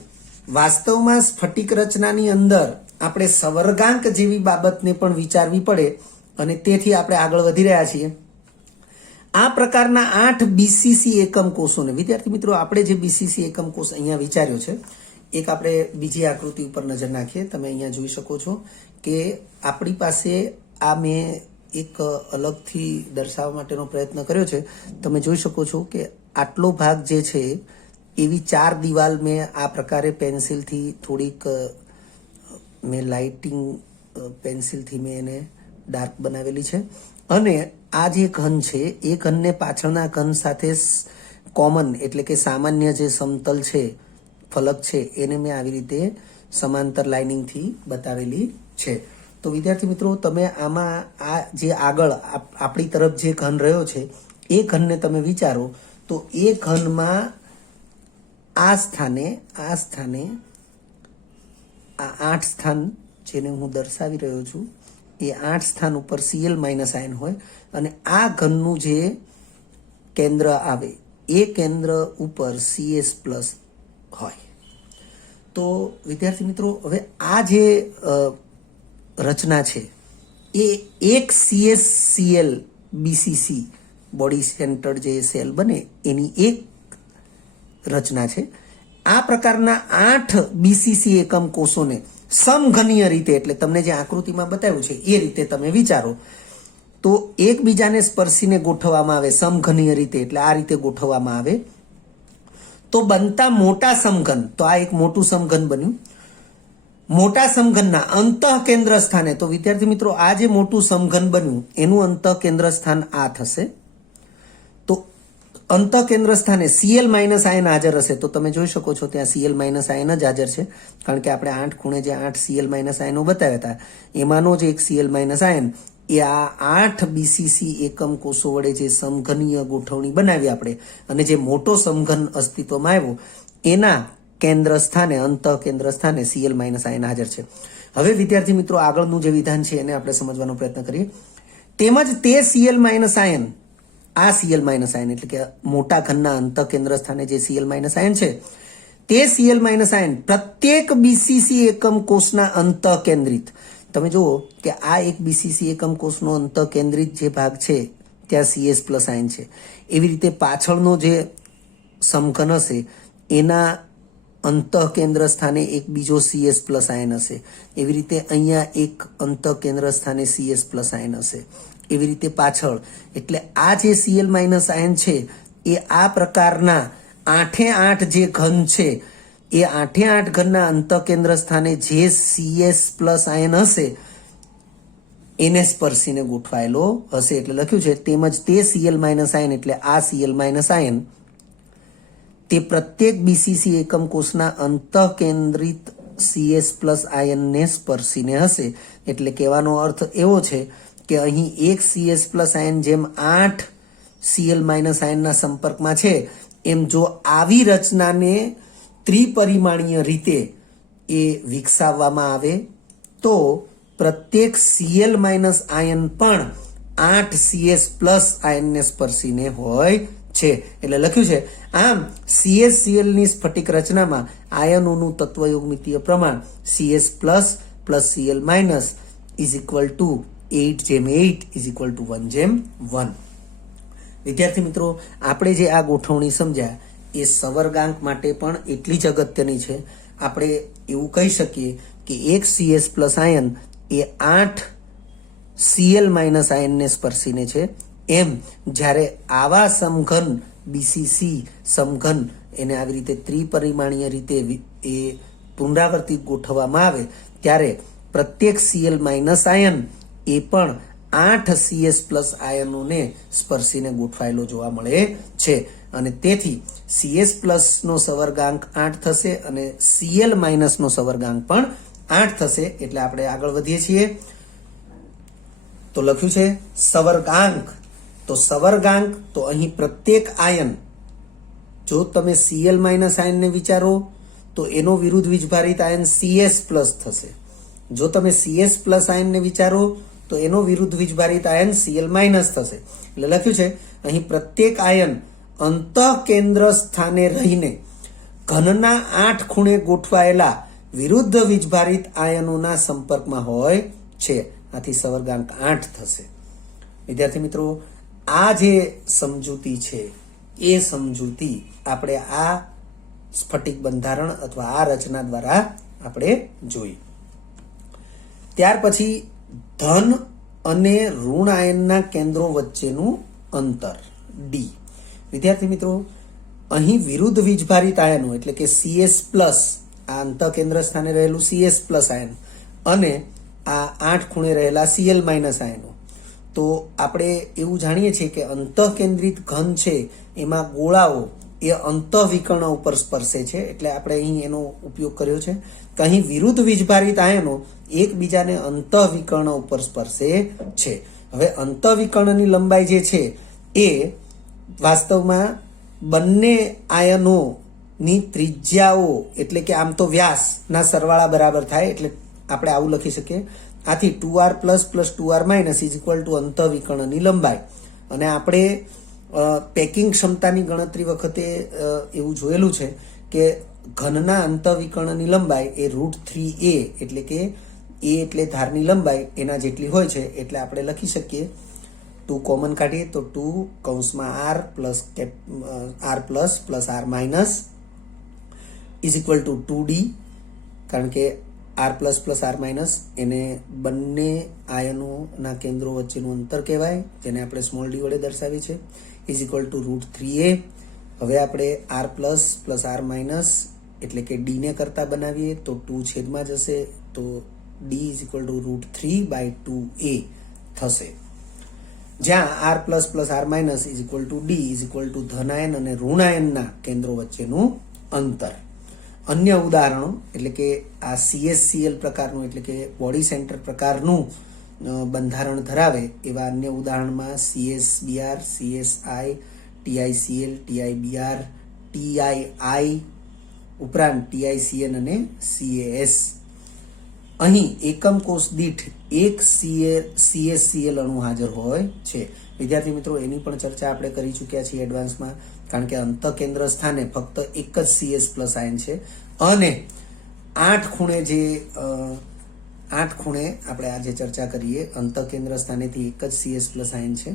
વાસ્તવમાં સ્ફટિક રચનાની અંદર આપણે સવર્ગાંક જેવી બાબતને પણ વિચારવી પડે અને તેથી આપણે આગળ વધી રહ્યા છીએ. આ પ્રકારના 8 બીસીસી એકમ કોષોને, વિદ્યાર્થી મિત્રો આપણે જે બીસીસી એકમ કોષ અહીંયા વિચાર્યો છે, એક આપણે બીજી આકૃતિ ઉપર નજર નાખીએ. તમે અહીંયા જોઈ શકો છો કે આપણી પાસે આ મેં એક અલગથી દર્શાવવા માટેનો પ્રયત્ન કર્યો છે. તમે જોઈ શકો છો કે આટલો ભાગ જે છે એવી 4 દિવાલ મેં આ પ્રકારે પેન્સિલથી થોડીક મેં લાઇટિંગ પેન્સિલથી મેં એને ડાર્ક બનાવેલી છે. અને આ જે ઘન છે એ ઘનને પાછળના ઘન સાથે કોમન એટલે કે સામાન્ય જે સમતલ છે, ફલક છે, એને મેં આવી રીતે સમાંતર લાઇનિંગથી બતાવેલી છે. તો વિદ્યાર્થી મિત્રો તમે આમાં આ જે આગળ આપણી તરફ જે ઘન રહ્યો છે એ ઘનને તમે વિચારો તો એ ઘનમાં આ સ્થાને આ 8 સ્થાન જેને હું દર્શાવી રહ્યો છું એ 8 સ્થાન ઉપર Cl- આયન હોય અને આ ઘનનું જે કેન્દ્ર આવે એ કેન્દ્ર ઉપર Cs+ હોય. તો વિદ્યાર્થી મિત્રો હવે આ જે રચના છે એ એક CsCl BCC બોડી સેન્ટર્ડ જે સેલ બને એની એક રચના છે. આ પ્રકારના 8 બીસીસી એકમ કોષોને સમઘનીય રીતે, એટલે તમને જે આકૃતિમાં બતાવ્યું છે એ રીતે તમે વિચારો તો એકબીજાને સ્પર્શીને ગોઠવવામાં આવે સમઘનીય રીતે, એટલે આ રીતે ગોઠવવામાં આવે તો બનતા મોટા સમઘન, તો આ એક મોટું સમઘન બન્યું. મોટા સમઘનના અંતઃ કેન્દ્ર સ્થાને, તો વિદ્યાર્થી મિત્રો આ જે મોટું સમઘન બન્યું એનું અંતઃ કેન્દ્ર સ્થાન આ થશે. તો અંતઃ કેન્દ્ર સ્થાને Cl- આયન હાજર હશે. તો તમે જોઈ શકો છો ત્યાં Cl- આયન જ હાજર છે, કારણ કે આપણે 8 ખૂણે જે 8 Cl- આયનો બતાવ્યા હતા એમાંનો જ એક Cl- આયન એ આ 8 બીસીસી એકમ કોષો વડે જે સમઘનીય ગોઠવણી બનાવી આપણે અને જે મોટો સમઘન અસ્તિત્વમાં આવ્યો એના કેન્દ્ર સ્થાને, અંતઃ કેન્દ્ર સ્થાને Cl- આયન હાજર છે. હવે વિદ્યાર્થી મિત્રો આગળનું જે વિધાન છે એને આપણે સમજવાનો પ્રયત્ન કરીએ. તેમજ તે Cl- આયન, આ Cl- આયન એટલે કે મોટા ઘનના અંતઃ કેન્દ્ર સ્થાને જે Cl- આયન છે તે Cl- આયન પ્રત્યેક બીસીસી એકમ કોષના અંતઃ કેન્દ્રિત, તમે જુઓ કે આ એક બીસીસી એકમ કોષનો અંતઃ કેન્દ્રિત જે ભાગ છે ત્યાં Cs+ આયન છે. એવી રીતે પાછળનો જે સમઘન હશે એના અંતઃ કેન્દ્ર સ્થાને એક બીજો Cs+ આયન હશે. એવી રીતે અહીંયા એક અંતઃ કેન્દ્ર સ્થાને Cs+ આયન હશે. એવી રીતે પાછળ, એટલે આ જે Cl- આયન છે એ આ પ્રકારના 8 જે ઘન છે એ 8 ઘનના અંતઃ કેન્દ્ર સ્થાને જે Cs+ આયન હશે એને સ્પર્શીને ગોઠવાયેલો હશે. એટલે લખ્યું છે તેમજ તે Cl- આયન, એટલે આ Cl- આયન તે પ્રત્યેક બીસીસી એકમ કોષના અંતઃ કેન્દ્રિત Cs+ આયનને સ્પર્શીને હશે. એટલે કહેવાનો અર્થ એવો છે કે અહીં એક Cs+ આયન જેમ 8 Cl- આયનના સંપર્કમાં છે એમ જો આવી રચનાને ત્રિપરિમાણીય રીતે એ વિકસાવવામાં આવે તો પ્રત્યેક Cl- આયન પણ 8 Cs+ આયનને સ્પર્શીને હોય છે. એટલે લખ્યું છે આમ CsClની સ્ફટિક રચનામાં આયનોનું તત્વયોગમિતીય પ્રમાણ Cs+ + Cl- = 8:8 = 1:1. વિદ્યાર્થી મિત્રો આપણે જે આ ગોઠવણી સમજ્યા એ સવર્ગાંક માટે પણ એટલી જ અગત્યની છે. આપણે એવું કહી શકીએ કે એક Cs+ આયન એ 8 Cl- આયનને સ્પર્શીને છે. એમ જ્યારે આવા સમઘન બીસીસી સમઘન એને આવી રીતે ત્રિપરિમાણીય રીતે એ પુનરાવર્તિત ગોઠવવામાં આવે ત્યારે પ્રત્યેક Cl- આયન એ પણ 8 Cs+ આયનોને સ્પર્શીને ગોઠવાયેલો જોવા મળે છે. અને તેથી Cs+ નો સવર્ગાંક 8 થશે અને Cl- નો સવર્ગાંક પણ 8 થશે. એટલે આપણે આગળ વધીએ છીએ. તો લખ્યું છે સવર્ગાંક. તો સવર્ગાંક, તો અહીં પ્રત્યેક આયન, જો તમે Cl- આયનને વિચારો તો એનો વિરુદ્ધ વીજભારિત આયન Cs+ થશે. જો તમે Cs+ આયનને વિચારો તો એનો વિરુદ્ધ વીજભારિત આયન Cl- થશે. એટલે લખ્યું છે અહીં પ્રત્યેક આયન અંતઃ કેન્દ્ર સ્થાને રહીને ઘનના 8 ખૂણે ગોઠવાયેલા વિરુદ્ધ વીજભારિત આયનોના સંપર્કમાં હોય છે. આથી સવર્ગાંક 8 થશે. વિદ્યાર્થી મિત્રો, આ જે સમજૂતી છે એ સમજૂતી આપણે આ સ્ફટિક બંધારણ અથવા આ રચના દ્વારા આપણે જોઈ. ત્યાર પછી ધન અને ઋણ આયનના કેન્દ્રો વચ્ચેનું અંતર ડી. વિદ્યાર્થી મિત્રો, અહીં વિરુદ્ધ વીજભારિત આયનો એટલે કે CS+, આ અંતઃકેન્દ્ર સ્થાને રહેલું CS+ આયન અને આ 8 ખૂણે રહેલા Cl- આયનો. તો આપણે એવું જાણીએ છીએ કે અંતઃકેન્દ્રિત ઘન છે એમાં ગોળાઓ એ અંતઃવિકર્ણ ઉપર સ્પર્શે છે, એટલે આપણે અહીં એનો ઉપયોગ કર્યો છે કે અહીં વિરુદ્ધ વીજભારિત આયનો એકબીજાને અંતઃવિકર્ણ ઉપર સ્પર્શે છે. હવે અંતઃવિકર્ણની લંબાઈ જે છે એ વાસ્તવમાં બંને આયનોની ત્રિજ્યાઓ એટલે કે આમ તો વ્યાસના સરવાળા બરાબર થાય, એટલે આપણે આવું લખી શકીએ. આથી 2r plus 2r minus is equal to અંતઃવિકર્ણની લંબાઈ. અને આપણે પેકિંગ ક્ષમતાની ગણતરી વખતે એવું જોયેલું છે કે ઘનના અંતઃવિકર્ણની લંબાઈ એ √3a એટલે કે a એટલે ધારની લંબાઈ એના જેટલી હોય છે, એટલે આપણે લખી શકીએ 2 કોમન કાઢીએ તો 2 કૌંસમાં r plus r minus is equal two 2d, કારણ કે r પ્લસ r માઇનસ એને બંને આયનોના કેન્દ્રો વચ્ચેનું અંતર કહેવાય, જેને આપણે સ્મોલ d વડે દર્શાવી છે, ઇઝ ઇક્વલ ટુ √3a. હવે આપણે r પ્લસ r માઇનસ એટલે કે d ને કરતા બનાવીએ તો 2 છેદમાં જશે, તો d is equal two √3/2a થશે, જ્યાં r plus r minus is equal to d is equal to ધનાયન અને ઋણાયનના કેન્દ્રો વચ્ચેનું અંતર. અન્ય ઉદાહરણો એટલે કે આ CSCl પ્રકારનું એટલે કે બોડી સેન્ટર પ્રકારનું બંધારણ ધરાવે એવા અન્ય ઉદાહરણમાં CSBr, CSI, TiCl, TiBr, TiI ઉપરાંત TiCN અને CAS. અહીં એકમ કોષ દીઠ એક CSCl અણુ હાજર હોય છે. વિદ્યાર્થી મિત્રો, એની પણ ચર્ચા આપણે કરી ચૂક્યા છીએ એડવાન્સમાં, કારણ કે અંતઃકેન્દ્ર સ્થાને ફક્ત એક જ CS+ આયન છે અને 8 ખૂણે આપણે આજે ચર્ચા કરીએ અંતઃકેન્દ્ર સ્થાનેથી એક જ CS+ આયન છે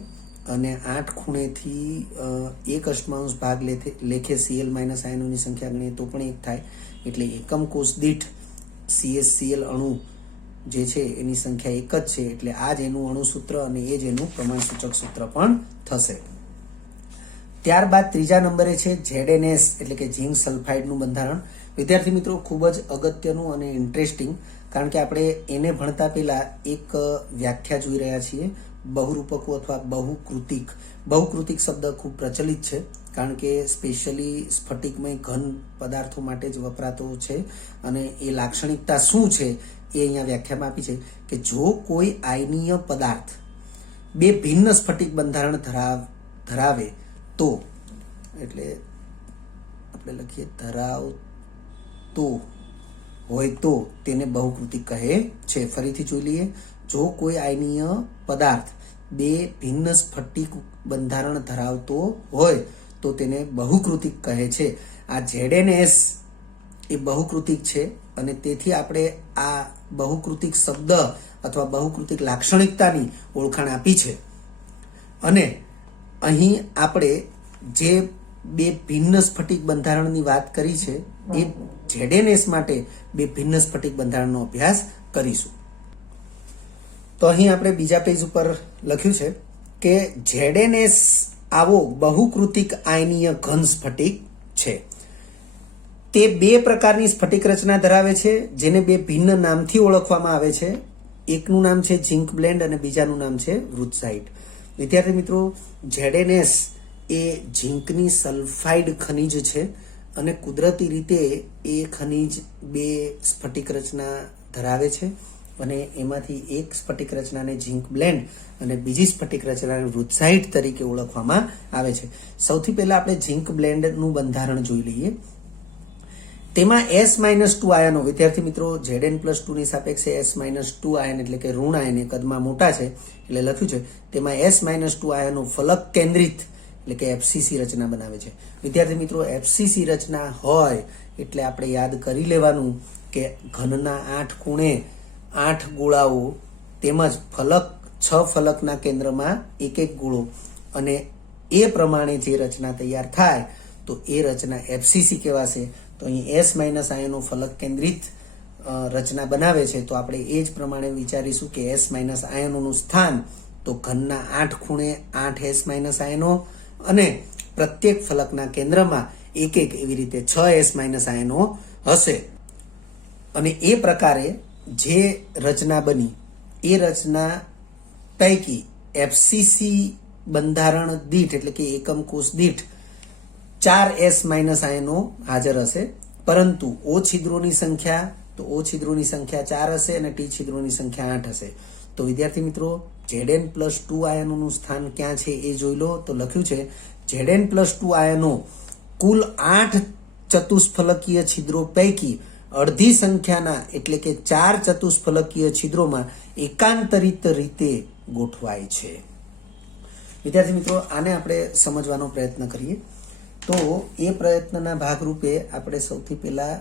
અને 8 ખૂણેથી 1/8 ભાગ લેખે Cl- આયનોની સંખ્યા ગણીએ તો પણ 1 થાય, એટલે એકમ કોષ દીઠ CSCl અણુ જે છે એની સંખ્યા એક જ છે, એટલે આ જ એનું અણુસૂત્ર અને એ જ એનું પ્રમાણસૂચક સૂત્ર પણ થશે. ત્યારબાદ ત્રીજા નંબરે છે ZnS એટલે કે ઝીંક સલ્ફાઇડનું બંધારણ. વિદ્યાર્થી મિત્રો, ખૂબ જ અગત્યનું અને ઇન્ટરેસ્ટિંગ, કારણ કે આપણે એને ભણતા પહેલા એક વ્યાખ્યા જોઈ રહ્યા છીએ, બહુરૂપકો અથવા બહુકૃતિક. બહુકૃતિક શબ્દ ખૂબ પ્રચલિત છે, કારણ કે સ્પેશિયલી સ્ફટિકમય ઘન પદાર્થો માટે જ વપરાતો છે અને એ લાક્ષણિકતા શું છે એ અહીંયા વ્યાખ્યામાં આપી છે કે જો કોઈ આયનીય પદાર્થ બે ભિન્ન સ્ફટિક બંધારણ ધરાવે તો, એટલે આપણે લખીએ ધરાવતો હોય તો તેને બહુકૃતિક કહે છે. ફરીથી જોઈ લઈએ, જો કોઈ આયનીય પદાર્થ બે ભિન્ન સ્ફટિક બંધારણ ધરાવતો હોય તો તેને બહુકૃતિક કહે છે. આ ZnS એ બહુકૃતિક છે અને તેથી આપણે આ બહુકૃતિક શબ્દ અથવા બહુકૃતિક લાક્ષણિકતાની ઓળખાણ આપી છે. અને અહીં આપણે જે બે ભિન્ન સ્ફટિક બંધારણની વાત કરી છે એ ZnS માટે બે ભિન્ન સ્ફટિક બંધારણનો અભ્યાસ કરીશું. તો અહીં આપણે બીજા પેજ ઉપર લખ્યું છે કે ZnS આવો બહુકૃતિક આયનીય ઘન સ્ફટિક છે. તે બે પ્રકારની સ્ફટિક રચના ધરાવે છે, જેને બે ભિન્ન નામથી ઓળખવામાં આવે છે. એકનું નામ છે ઝિંક બ્લેન્ડ અને બીજાનું નામ છે વૃત્સાઇટ. વિદ્યાર્થી મિત્રો, ZnS એ ઝિંકની સલ્ફાઇડ ખનિજ છે અને કુદરતી રીતે એ ખનિજ બે સ્ફટિક રચના ધરાવે છે અને એમાંથી એક સ્ફટિક રચનાને ઝિંક બ્લેન્ડ અને બીજી સ્ફટિક રચનાને વૃત્સાઇટ તરીકે ઓળખવામાં આવે છે. સૌથી પહેલા આપણે ઝિંક બ્લેન્ડનું બંધારણ જોઈ લઈએ. તેમાં S-2 આયનો, વિદ્યાર્થી મિત્રો Zn+2 ની સાપેક્ષે S-2 આયન એટલે કે ઋણ આયન એ કદમાં મોટા છે એટલે લખ્યું છે. તેમાં S-2 આયનો ફલક કેન્દ્રિત એટલે કે FCC રચના બનાવે છે. વિદ્યાર્થી મિત્રો, FCC રચના હોય એટલે આપણે યાદ કરી લેવાનું કે ઘનના 8 ખૂણે 8 ગોળાઓ તેમજ ફલક 6 ફલકના કેન્દ્રમાં એક એક ગોળો અને એ પ્રમાણે જે રચના તૈયાર થાય તો એ રચના એફસીસી કહેવાશે. તો અહીં S માઇનસ આયનો ફલક કેન્દ્રિત રચના બનાવે છે, તો આપણે એ જ પ્રમાણે વિચારીશું કે S માઇનસ આયનોનું સ્થાન તો ઘનના 8 ખૂણે 8 S માઇનસ આયનો અને પ્રત્યેક ફલકના કેન્દ્રમાં એક એક એવી રીતે 6 S માઇનસ આયનો હશે. અને એ પ્રકારે જે રચના બની એ રચના પૈકી એફસીસી બંધારણ દીઠ એટલે કે એકમ કોષ દીઠ 4 S માઇનસ આયનો હાજર હશે, પરંતુ O છિદ્રોની સંખ્યા તો O છિદ્રોની સંખ્યા 4 હશે અને T છિદ્રોની સંખ્યા 8 હશે. તો વિદ્યાર્થી મિત્રો Zn+2 આયનોનું સ્થાન ક્યાં છે એ જોઈ લો. તો લખ્યું છે Zn+2 આયનો કુલ 8 ચતુષ્ફલકીય છિદ્રો પૈકી અડધી સંખ્યાના એટલે કે 4 ચતુષ્ફલકીય છિદ્રોમાં એકાંતરિત રીતે ગોઠવાય છે. વિદ્યાર્થી મિત્રો આને આપણે સમજવાનો પ્રયત્ન કરીએ. તો એ પ્રયત્નના ભાગરૂપે આપણે સૌથી પહેલા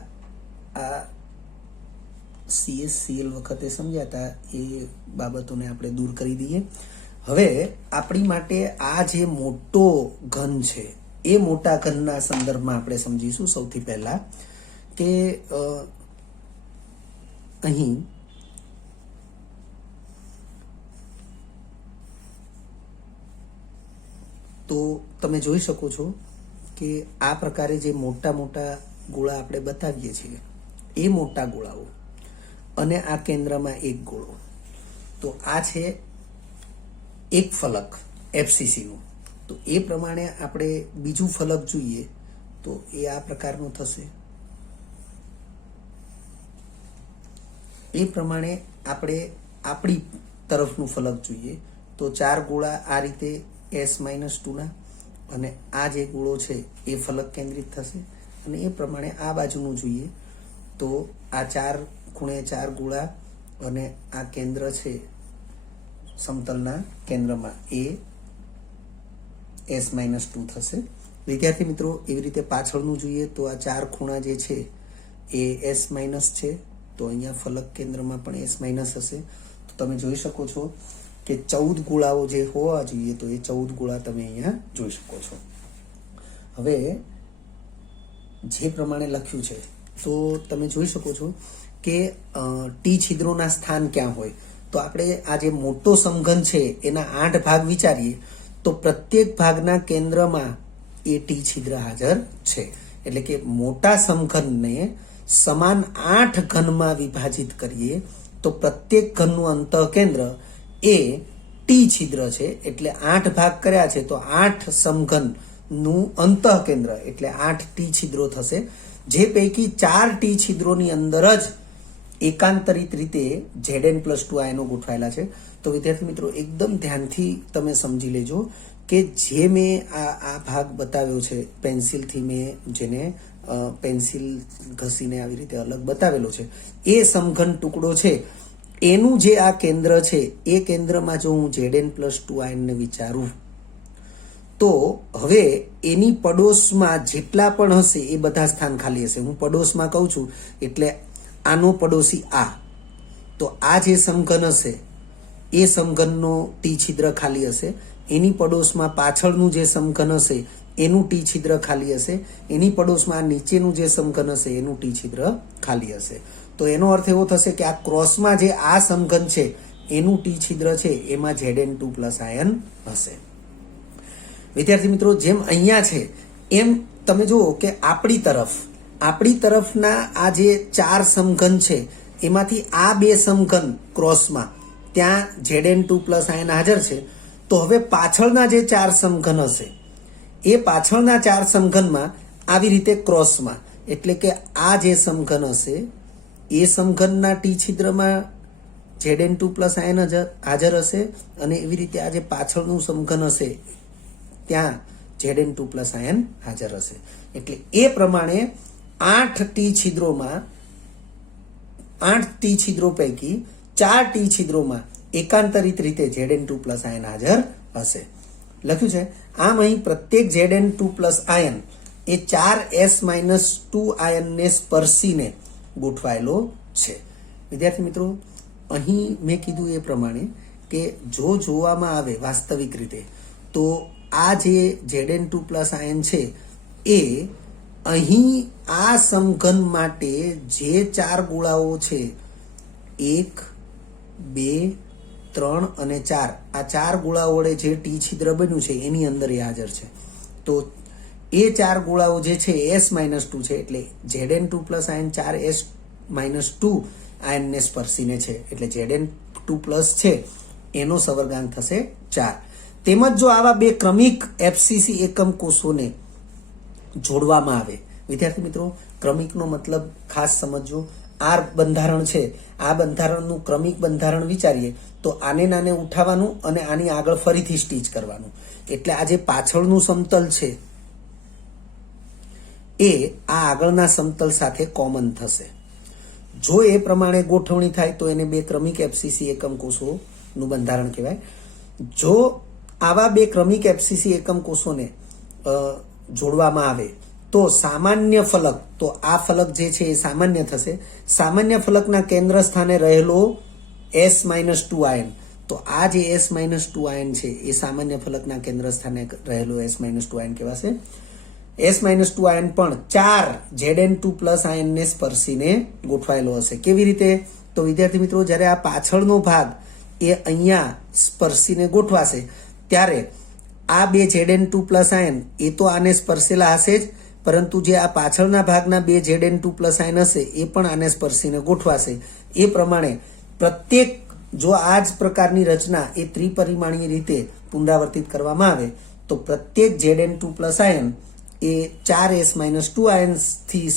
આ CSCl વખતે સમજ્યા હતા એ બાબતોને આપણે દૂર કરી દઈએ. હવે આપણી માટે આ જે મોટો ઘન છે એ મોટા ઘનના સંદર્ભમાં આપણે સમજીશું. સૌથી પહેલા કે અહીં તો તમે જોઈ શકો છો કે આ પ્રકારે જે મોટા મોટા ગોળા આપણે બતાવીએ છીએ એ મોટા ગોળાઓ અને આ કેન્દ્રમાં એક ગોળો, તો આ છે એક ફલક એફસીસીનું. તો એ પ્રમાણે આપણે બીજું ફલક જોઈએ તો એ આ પ્રકારનું થશે. એ પ્રમાણે આપણે આપણી તરફનું ફલક જોઈએ તો 4 ગોળા આ રીતે S-2ના અને આ જે ગોળો છે એ ફલક કેન્દ્રિત થશે. અને એ પ્રમાણે આ બાજુનું જોઈએ તો આ 4 ખૂણે 4 ગોળા અને આ કેન્દ્ર છે સમતલના કેન્દ્રમાં એ S-2 થશે. વિદ્યાર્થી મિત્રો એવી રીતે પાછળનું જોઈએ તો આ 4 ખૂણા જે છે એ S- છે, તો અહીંયા ફલક કેન્દ્રમાં પણ S- હશે. તો તમે જોઈ શકો છો કે 14 ગોળાઓ જે હોવા જોઈએ તો એ 14 ગોળા તમે અહીંયા જોઈ શકો છો. હવે જે પ્રમાણે લખ્યું છે તો તમે જોઈ શકો છો કે ટી છિદ્રોના સ્થાન ક્યાં હોય. તો આપણે આ જે મોટો સમઘન છે એના 8 ભાગ વિચારીએ તો પ્રત્યેક ભાગના કેન્દ્રમાં એ ટી છિદ્ર હાજર છે. એટલે કે મોટા સમઘનને સમાન 8 ઘનમાં વિભાજિત કરીએ તો પ્રત્યેક ઘનનું અંતઃકેન્દ્ર એ ટી છિદ્ર છે. એટલે 8 ભાગ કર્યા છે તો 8 સમઘનનું અંતઃકેન્દ્ર એટલે 8 ટી છિદ્રો થશે, જે પૈકી 4 ટી છિદ્રોની અંદર જ એકાંતરિત રીતે Zn+2 આયનો ગોઠવાયેલા છે. તો વિદ્યાર્થી મિત્રો એકદમ ધ્યાનથી તમે સમજી લેજો કે જે મેં આ ભાગ બતાવ્યો છે પેન્સિલથી, મેં જેને પેન્સિલ ઘસીને આવી રીતે અલગ બતાવેલો છે, એ સમઘન ટુકડો છે એનું જે આ કેન્દ્ર છે એ કેન્દ્રમાં જો હું Zn+2 આયનને વિચારું તો હવે એની પડોશમાં જેટલા પણ હશે એ બધા સ્થાન ખાલી હશે. હું પડોશમાં કહું છું એટલે આનો પડોશી આ, તો આ જે સમઘન હશે એ સમઘનનો ટી છિદ્ર ખાલી હશે. એની પડોશમાં પાછળનું જે સમઘન હશે એનું ટી છિદ્ર ખાલી હશે. એની પડોશમાં નીચેનું જે સમઘન હશે એનું ટી છિદ્ર ખાલી હશે. તો એનો અર્થ એવો થશે કે આ ક્રોસમાં જે આ સમઘન છે એનું ટી છિદ્ર છે એમાં Zn2+ આયન હશે. વિદ્યાર્થી મિત્રો જેમ અહીંયા છે એમ તમે જુઓ કે આપણી તરફના આ જે 4 સમઘન છે એમાંથી આ 2 સમઘન ક્રોસમાં ત્યાં Zn2+ આયન હાજર છે. તો હવે પાછળના જે 4 સમઘન હશે એ પાછળના 4 સમઘનમાં આવી રીતે ક્રોસમાં એટલે કે આ જે સમઘન હશે એ સમઘનના ટી છિદ્રમાં Zn2+ આયન હાજર હશે અને એવી રીતે આ જે પાછળનું સમઘન હશે ત્યાં Zn2+ આયન હાજર હશે. એટલે એ પ્રમાણે 8 ટી છિદ્રો પૈકી 4 ટી છિદ્રોમાં એકાંતરિત રીતે Zn2+ આયન હાજર હશે. લખ્યું છે આમ અહીં પ્રત્યેક Zn2+ આયન એ 4 S-2 આયનને સ્પર્શીને ગોઠવાયેલો છે. વિદ્યાર્થી મિત્રો અહીં મેં કીધું એ પ્રમાણે કે જો જોવામાં આવે વાસ્તવિક રીતે તો આ જે Zn2+ion છે એ અહીં આ સમઘન માટે જે 4 ગોળાઓ છે 1 2 3 અને 4 આ 4 ગોળાઓ વડે જે ટી છિદ્ર બન્યું છે એની અંદર એ હાજર છે. તો એ 4 ગોળાઓ જે છે S-2 છે એટલે Zn2+ion 4S-2 આયનને સ્પર્શીને છે એટલે Zn2+ છે એનો સવર્ગાંક થશે 4. તેમજ જો આવા બે ક્રમિક એફસીસી એકમ કોષોને જોડવામાં આવે, વિદ્યાર્થી મિત્રો ક્રમિકનો મતલબ ખાસ સમજજો. આ બંધારણ છે, આ બંધારણનું ક્રમિક બંધારણ વિચારીએ તો આને નાને ઉઠાવવાનું અને આની આગળ ફરીથી સ્ટીચ કરવાનું એટલે આ જે પાછળનું સમતલ છે એ આ આગળના સમતલ સાથે કોમન થશે. જો એ પ્રમાણે ગોઠવણી થાય તો એને બે ક્રમિક એફસીસી એકમ કોષોનું બંધારણ કહેવાય. જો આવા બે ક્રમિક એફસીસી એકમ કોષોને જોડવામાં આવે તો સામાન્ય ફલક, તો આ ફલક જે છે એ સામાન્ય થશે. સામાન્ય ફલકના કેન્દ્ર સ્થાને રહેલો S-2 આયન, તો આ જે S-2 આયન છે એ સામાન્ય ફલકના કેન્દ્ર સ્થાને રહેલો S-2 આયન કહેવાશે. S-2 આયન પણ 4 Zn2+ આયનને સ્પર્શીને ગોઠવાયેલો હશે. કેવી રીતે? તો વિદ્યાર્થી મિત્રો જ્યારે આ પાછળનો ભાગ એ અહીંયા સ્પર્શીને ગોઠવાશે ત્યારે આ બે Zn2+ આયન એ તો આને સ્પર્શેલા હશે જ, પરંતુ જે આ પાછળના ભાગના બે Zn2+ આયન હશે એ પણ આને સ્પર્શીને ગોઠવાશે. એ પ્રમાણે પ્રત્યેક જો આ જ પ્રકારની રચના એ ત્રિપરિમાણીય રીતે પુનરાવર્તિત કરવામાં આવે તો પ્રત્યેક Zn2+ આયન એ 4S-2 આયનથી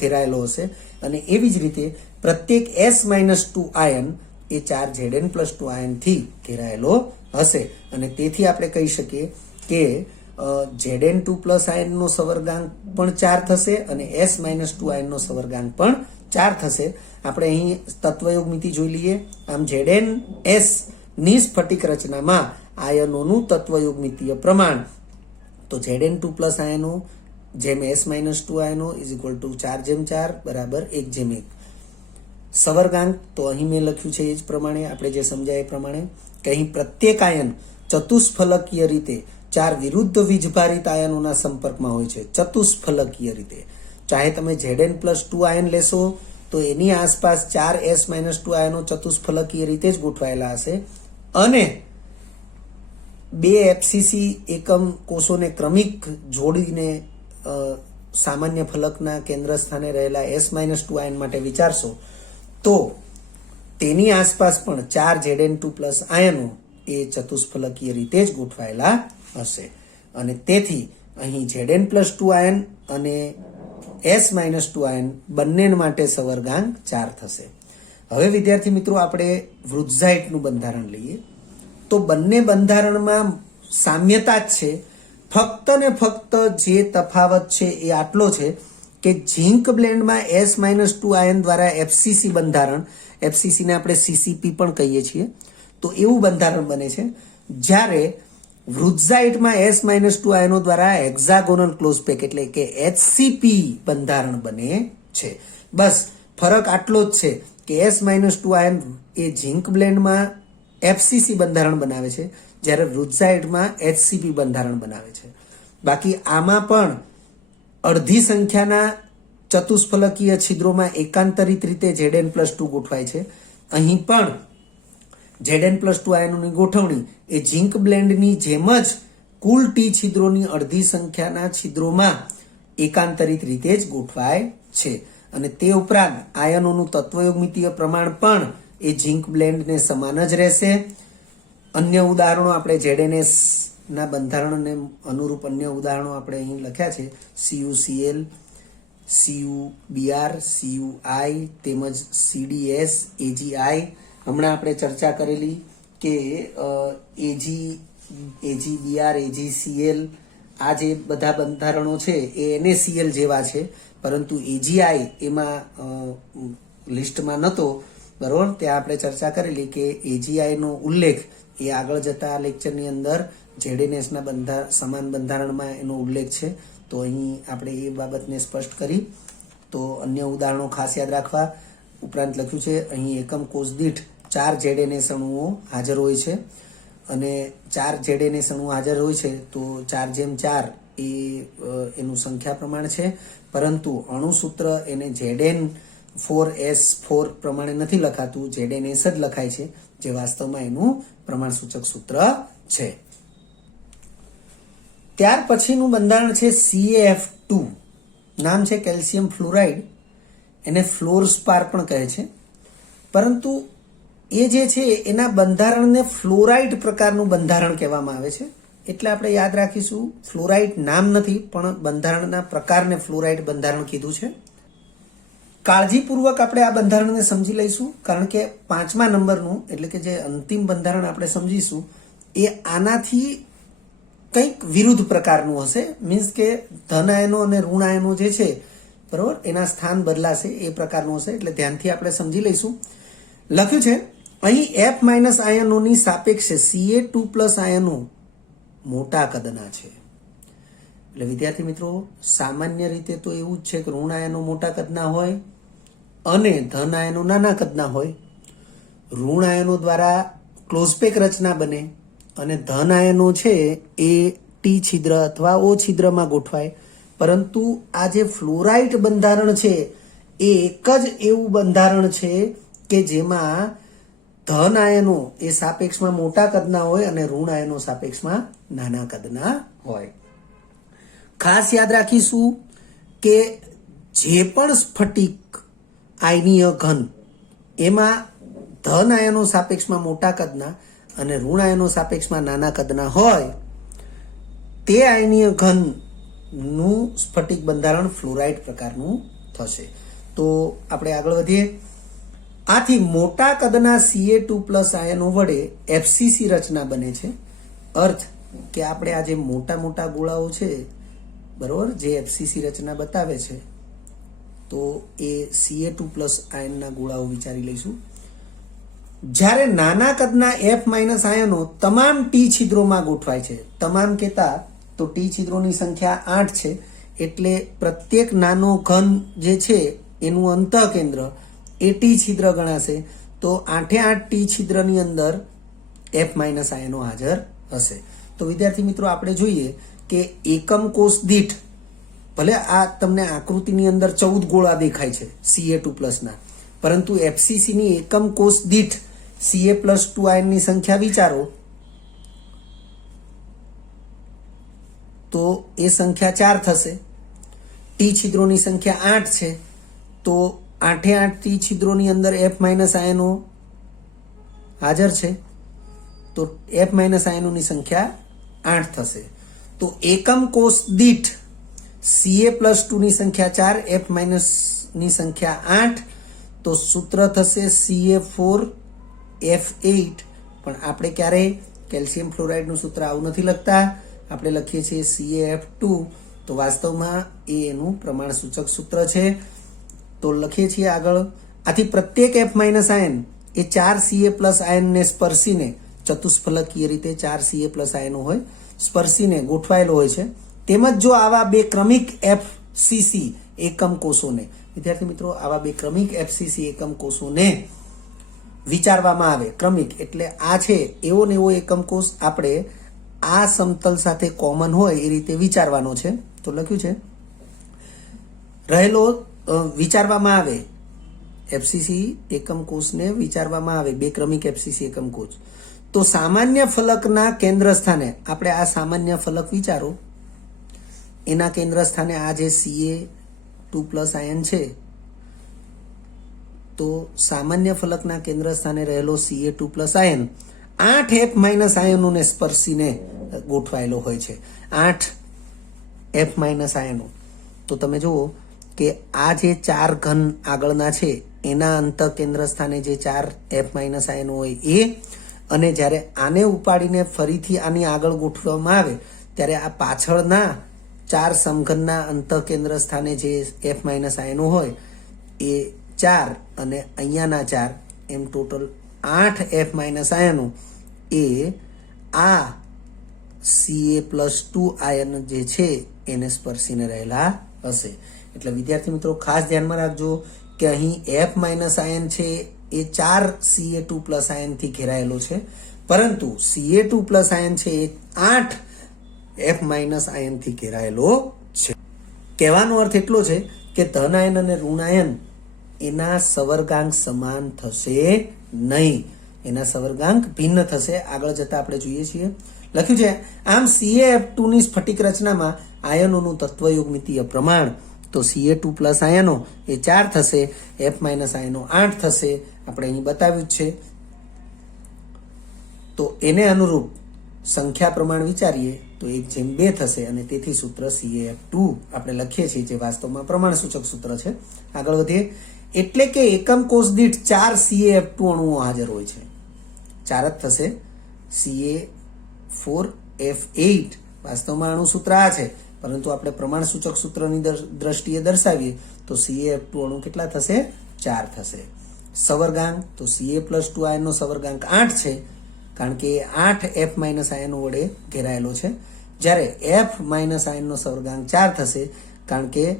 ઘેરાયેલો હશે અને એવી જ રીતે પ્રત્યેક S-2 આયન એ 4 Zn+2 આયનથી ઘેરાયેલો હશે. અને તેથી આપણે કહી શકીએ કે Zn2+ આયનનો સવર્ગાંક પણ 4 થશે અને S-2 આયનનો સવર્ગાંક પણ 4 થશે. આપણે અહીં તત્વયોગમિતિ જોઈ લઈએ. આમ Zns ની સ્ફટિક રચનામાં આયનોનું તત્વયોગમિતીય પ્રમાણ તો Zn2+ આયનો જેમ S-2 આયનો = 4/4 બરાબર 1/1. સવર્ગાંક તો અહીં મેં લખ્યું છે એ જ પ્રમાણે, આપણે જે સમજાય એ પ્રમાણે કે અહીં પ્રત્યેક આયન ચતુષ્ફલકીય રીતે 4 વિરુદ્ધ વીજભારિત આયનોના સંપર્કમાં હોય છે. ચતુષ્ફલકીય રીતે ચાહે તમે Zn+2 આયન લેશો તો એની આસપાસ 4 S-2 આયનો ચતુષ્ફલકીય રીતે જ ગોઠવાયેલા હશે અને બે એફસીસી એકમ કોષોને ક્રમિક જોડીને સામાન્ય ફલકના કેન્દ્ર સ્થાને રહેલા S-2 આયન માટે વિચારશો તો તેની આસપાસ પણ 4 Zn2+ આયનો એ ચતુષ્ફલકીય રીતે જ ગોઠવાયેલા હશે અને તેથી અહીં Zn+2 આયન અને S-2 આયન બંને માટે સવર્ગાંક 4 થશે. હવે વિદ્યાર્થી મિત્રો આપણે વૃત્ઝાઇટનું બંધારણ લઈએ તો બંને બંધારણમાં સામ્યતા જ છે. ફક્ત ને ફક્ત જે તફાવત છે એ આટલો છે કે ઝીંક બ્લેન્ડમાં S-2 આયન દ્વારા એફસીસી બંધારણ, એફસીસીને આપણે સીસીપી પણ કહીએ છીએ, તો એવું બંધારણ બને છે. જ્યારે વૃત્ઝાઇટમાં S-2 આયનો દ્વારા હેક્ઝાગોનલ ક્લોઝ પેક એટલે કે HCP બંધારણ બને છે. બસ ફરક આટલો જ છે કે S-2 આયન એ ઝીંક બ્લેન્ડમાં એફસીસી બંધારણ બનાવે છે જ્યારે વૃત્ઝાઇટમાં HCP બંધારણ બનાવે છે. બાકી આમાં પણ અડધી સંખ્યાના ચતુષ્ફલકીય છિદ્રોમાં એકાંતરિત રીતે Zn+2 ગોઠવાય છે. અહીં પણ Zn+2 આયનોની ગોઠવણી એ ઝીંક બ્લેન્ડની જેમ જ કુલ ટી છિદ્રોની અડધી સંખ્યાના છિદ્રોમાં એકાંતરિત રીતે જ ગોઠવાય છે અને તે ઉપરાંત આયનોનું તત્વયોગમિતીય પ્રમાણ પણ એ ઝીંક બ્લેન્ડને સમાન જ રહેશે. અન્ય ઉદાહરણો આપણે ZnS ના બંધારણને અનુરૂપ અન્ય ઉદાહરણો આપણે અહીં લખ્યા છે. CuCl, CuBr, CuI તેમજ CdS, AgI. હમણાં આપણે ચર્ચા કરેલી કે AgBr, AgCl આ જે બધા બંધારણો છે એ NaCl જેવા છે, પરંતુ AgI એમાં લિસ્ટમાં નહોતો, બરોબર. ત્યાં આપણે ચર્ચા કરેલી કે AgI નો ઉલ્લેખ એ આગળ જતા લેક્ચરની અંદર ZnS ના સમાન બંધારણમાં એનો ઉલ્લેખ છે, તો અહીં આપણે એ બાબતને સ્પષ્ટ કરી. તો અન્ય ઉદાહરણો ખાસ યાદ રાખવા. ઉપરાંત લખ્યું છે અહીં એકમ કોષ દીઠ 4 ZNS અણુઓ હાજર હોય છે અને 4 ZNS અણુઓ હાજર હોય છે તો 4:4 એ એનું સંખ્યા પ્રમાણ છે, પરંતુ અણુસૂત્ર એને Zn4s4 પ્રમાણે નથી લખાતું, ZNS જ લખાય છે, જે વાસ્તવમાં એનું પ્રમાણસૂચક સૂત્ર છે. ત્યાર પછીનું બંધારણ છે CaF2. નામ છે કેલ્શિયમ ફ્લોરાઇડ, એને ફ્લોર સ્પાર પણ કહે છે, પરંતુ એ જે છે એના બંધારણને ફ્લોરાઇડ પ્રકારનું બંધારણ કહેવામાં આવે છે. એટલે આપણે યાદ રાખીશું, ફ્લોરાઇડ નામ નથી પણ બંધારણના પ્રકારને ફ્લોરાઇડ બંધારણ કીધું છે. કાળજીપૂર્વક આપણે આ બંધારણને સમજી લઈશું, કારણ કે 5મા નંબરનું એટલે કે જે અંતિમ બંધારણ આપણે સમજીશું એ આનાથી કંઈક વિરુદ્ધ પ્રકારનું હશે. મીન્સ કે ધન આયનો અને ઋણ આયનો જે છે બરોબર એના સ્થાન બદલાશે એ પ્રકારનું હશે, એટલે ધ્યાનથી આપણે સમજી લઈશું. લખ્યું છે અહીં F- આયનોની સાપેક્ષે Ca2+ આયનો મોટા કદના છે. એટલે વિદ્યાર્થી મિત્રો, સામાન્ય રીતે તો એવું જ છે કે ઋણ આયનો મોટા કદના હોય અને ધન આયનો નાના કદના હોય. ઋણ આયનો દ્વારા ક્લોઝપેક રચના બને અને ધન આયનો છે એ ટી છિદ્ર અથવા ઓ છિદ્રમાં ગોઠવાય. પરંતુ આ જે ફ્લોરાઇડ બંધારણ છે એ એક જ એવું બંધારણ છે કે જેમાં ધન આયનો એ સાપેક્ષમાં મોટા કદના હોય અને ઋણ આયનો સાપેક્ષમાં નાના કદના હોય. ખાસ યાદ રાખીશું કે જે પણ સ્ફટિક આયનીય ઘન એમાં ધન આયનો સાપેક્ષમાં મોટા કદના અને ઋણ આયનો સાપેક્ષમાં નાના કદના હોય તે આયનીય ઘનનું સ્ફટિક બંધારણ ફ્લોરાઇડ પ્રકારનું થશે. તો આપણે આગળ વધીએ. આથી મોટા કદના Ca2+ આયનો વડે FCC રચના બને છે. અર્થ કે આપણે આ જે મોટા મોટા ગોળાઓ છે બરોબર, જે FCC રચના બતાવે છે તો એ Ca2+ આયનના ગોળાઓ વિચારી લઈશું. જ્યારે નાના કદના F- આયનો તમામ ટી છિદ્રોમાં ગોઠવાય છે. તમામ કહેતા તો ટી છિદ્રોની સંખ્યા 8 છે, એટલે પ્રત્યેક નાનો ઘન જે છે એનું અંતઃકેન્દ્ર એ ટી છિદ્ર ગણાશે. તો 8 ટી છિદ્રની અંદર F- આયનો હાજર હશે. તો વિદ્યાર્થી મિત્રો, આપણે જોઈએ કે એકમ કોષ દીઠ, ભલે આ તમને આકૃતિની અંદર 14 ગોળા દેખાય છે Ca2+ ના, પરંતુ FCC ની એકમ કોષ દીઠ Ca+2 આયનની સંખ્યા વિચારો તો એ સંખ્યા 4 થશે. ટી છિદ્રોની સંખ્યા 8 છે, તો 8 ટી છિદ્રોની અંદર F- આયનો હાજર છે, તો F- આયનોની સંખ્યા 8 થશે. તો એકમ કોષ દીઠ Ca+2 ની સંખ્યા 4, F- ની સંખ્યા 8, તો સૂત્ર થશે Ca4F8. પણ આપણે ક્યારેય કેલ્શિયમ ફ્લોરાઇડનું સૂત્ર આવું નથી લખતા, આપણે લખીએ છીએ CaF2. તો વાસ્તવમાં એ એનું પ્રમાણસૂચક સૂત્ર છે. તો લખીએ છીએ આગળ. આથી પ્રત્યેક F- આયન એ 4 Ca+ આયનને સ્પર્શીને, ચતુષ્ફલકીય રીતે 4 Ca+ આયનો હોય, સ્પર્શીને ગોઠવાયેલો હોય છે. તેમજ જો આવા બે ક્રમિક FCC એકમ કોષોને, વિદ્યાર્થી મિત્રો, આવા બે ક્રમિક FCC એકમ કોષોને વિચારવામાં આવે, ક્રમિક એટલે આ છે એવો ને એવો એકમ કોષ આપણે આ સમતલ સાથે કોમન હોય એ રીતે વિચારવાનો છે. તો લખ્યું છે રહેલો વિચારવામાં આવે, FCC એકમ કોષને વિચારવામાં આવે, બે ક્રમિક FCC એકમ કોષ. તો સામાન્ય ફલકના કેન્દ્ર સ્થાને, આપણે આ સામાન્ય ફલક વિચારો, એના કેન્દ્ર સ્થાને આ જે Ca2+ આયન છે, તો સામાન્ય ફલકના કેન્દ્ર સ્થાને રહેલો Ca2+ આયન 8 F- આયનોને સ્પર્શીને ગોઠવાયેલો હોય છે. 8 F- આયનો. તો તમે જુઓ કે આ જે 4 ઘન આગળના છે એના અંતઃ કેન્દ્ર સ્થાને જે 4 F- આયનો હોય એ, અને જ્યારે આને ઉપાડીને ફરીથી આની આગળ ગોઠવવામાં આવે ત્યારે આ પાછળના 4 સમઘનના અંતઃ કેન્દ્ર સ્થાને જે F- આયનો હોય એ 4 અને અહીંયાના 4, એમ ટોટલ 8 F- આયનો એ આ Ca+2 આયન જે છે એને સ્પર્શીને રહેલા હશે. એટલે વિદ્યાર્થી મિત્રો, ખાસ ધ્યાનમાં રાખજો કે અહીં F- આયન છે એ 4 Ca2 પ્લસ આયનથી ઘેરાયેલો છે, પરંતુ Ca2 પ્લસ આયન છે એ 8 F માઇનસ આયનથી ઘેરાયેલો છે. કહેવાનો અર્થ એટલો છે કે ધન આયન અને ઋણ આયન એના સવર્ગાંક સમાન થશે નહીં, એના સવર્ગાંક ભિન્ન થશે. આગળ જતા આપણે જોઈએ છીએ લખ્યું છે આમ CaF2 ની સ્ફટિક રચનામાં આયનોનું તત્વયોગમિતીય પ્રમાણ તો Ca2 પ્લસ આયનો એ 4 થશે, F માઇનસ આયનો 8 થશે. આપણે અહીં બતાવ્યું જ છે. તો એને અનુરૂપ સંખ્યા પ્રમાણ વિચારીએ તો 1/2 થશે અને તેથી સૂત્ર CaF2 આપણે લખીએ છીએ જે વાસ્તવમાં પ્રમાણ સૂચક સૂત્ર છે. આગળ વધીએ. એટલે કે એકમ કોષ દીઠ 4 CaF2 અણુઓ હાજર હોય છે. 4 જ થશે. Ca4F8 વાસ્તવમાં અણુ સૂત્ર આ છે, પરંતુ આપણે પ્રમાણ સૂચક સૂત્રની દ્રષ્ટિએ દર્શાવીએ તો CaF2 અણુ કેટલા થશે? 4 થશે. સવર્ગાંક તો Ca+2 આયનનો સવર્ગાંક 8 છે, કારણ કે 8 F માઇનસ આયનો વડે ઘેરાયેલો છે, જ્યારે F માઇનસ આયનનો સવર્ગાંક 4 થશે, કારણ કે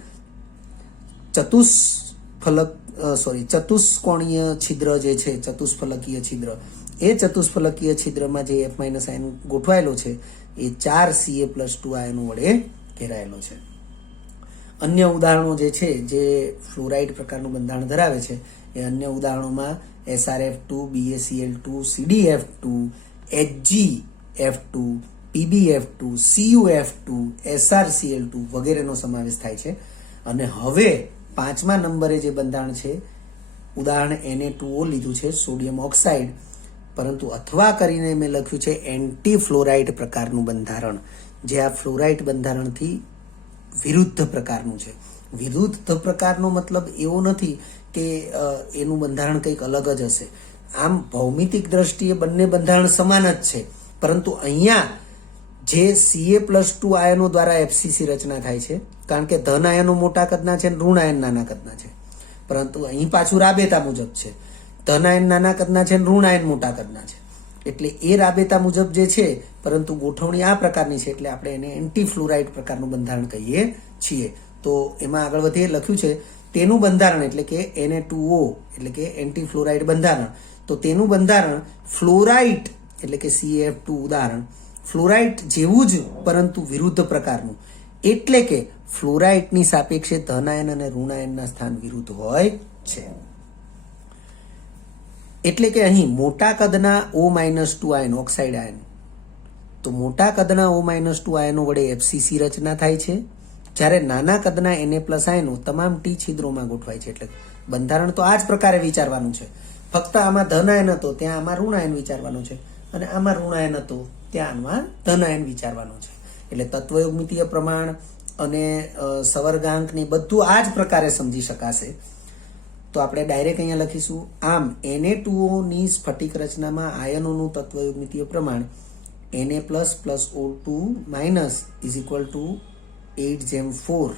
ચતુષ્કોણીય છિદ્ર જે છે, ચતુષ્ફલકીય છિદ્ર, એ ચતુષ્ફલકીય છિદ્રમાં જે F માઇનસ આયન ગોઠવાયેલો છે એ 4 Ca+2 આયનો વડે ઘેરાયેલો છે. અન્ય ઉદાહરણો જે છે જે ફ્લોરાઇડ પ્રકારનું બંધારણ ધરાવે છે એ અન્ય ઉદાહરણોમાં SrF2, BaCl2, CdF2, HgF2, PbF2, CuF2, SrCl2 વગેરેનો સમાવેશ થાય છે. અને હવે 5મા નંબરે જે બંધારણ છે, ઉદાહરણ Na2O લીધું છે, સોડિયમ ઓક્સાઇડ, પરંતુ અથવા કરીને મેં લખ્યું છે એન્ટી ફ્લોરાઇડ પ્રકારનું બંધારણ, જે આ ફ્લોરાઇડ બંધારણથી વિરુદ્ધ પ્રકારનું છે. વિરુદ્ધ પ્રકારનો મતલબ એવો નથી કે એનું બંધારણ કંઈક અલગ જ હશે. આમ ભૌમિતિક દ્રષ્ટિએ બંને બંધારણ સમાન જ છે, પરંતુ અહીંયા જે Ca+2 આયનો દ્વારા FCC રચના થાય છે, કારણ કે ધન આયનો મોટા કદના છે અને ઋણ આયન નાના કદના છે, પરંતુ અહીં પાછું રાબેતા મુજબ છે. ધન આયન નાના કદના છે અને ઋણ આયન મોટા કદના છે, એટલે એ રાબેતા મુજબ જે છે, પરંતુ ગોઠવણી આ પ્રકારની છે, એટલે આપણે એને એન્ટી ફ્લોરાઇડ પ્રકારનું બંધારણ કહીએ છીએ. તો એમાં આગળ વધીએ લખ્યું છે તેનું બંધારણ એટલે કે Na2O એટલે કે એન્ટી ફ્લોરાઇડ બંધારણ. તો તેનું બંધારણ ફ્લોરાઇટ એટલે કે CaF2 ઉદાહરણ ફ્લોરાઇટ જેવું જ પરંતુ વિરુદ્ધ પ્રકારનું, એટલે કે ફ્લોરાઇટની સાપેક્ષે ધન આયન અને ઋણ આયનના સ્થાન વિરુદ્ધ હોય છે. એટલે કે અહીં મોટા કદના O-2 આયન ઓક્સાઇડ આયન, તો મોટા કદના O-2 આયનો વડે FCC રચના થાય છે, જ્યારે નાના કદના Na+ આયનો તમામ ટી છિદ્રોમાં ગોઠવાય છે. એટલે બંધારણ તો આ જ પ્રકારે વિચારવાનું છે, ફક્ત આમાં ધન આયન હતો ત્યાં આમાં ઋણ આયન વિચારવાનું છે, અને આમાં ઋણ આયન હતો ત્યાં આમાં ધન આયન વિચારવાનું છે. એટલે તત્વયોગમિતીય પ્રમાણ અને સવર્ગાંક ને બધું આ જ પ્રકારે સમજી શકાશે. તો આપણે ડાયરેક્ટ અહીંયા લખીશું આમ Na2O ની સ્ફટિક રચનામાં આયનોનું તત્વયોગમિતીય પ્રમાણ Na++ O2- = 8/4,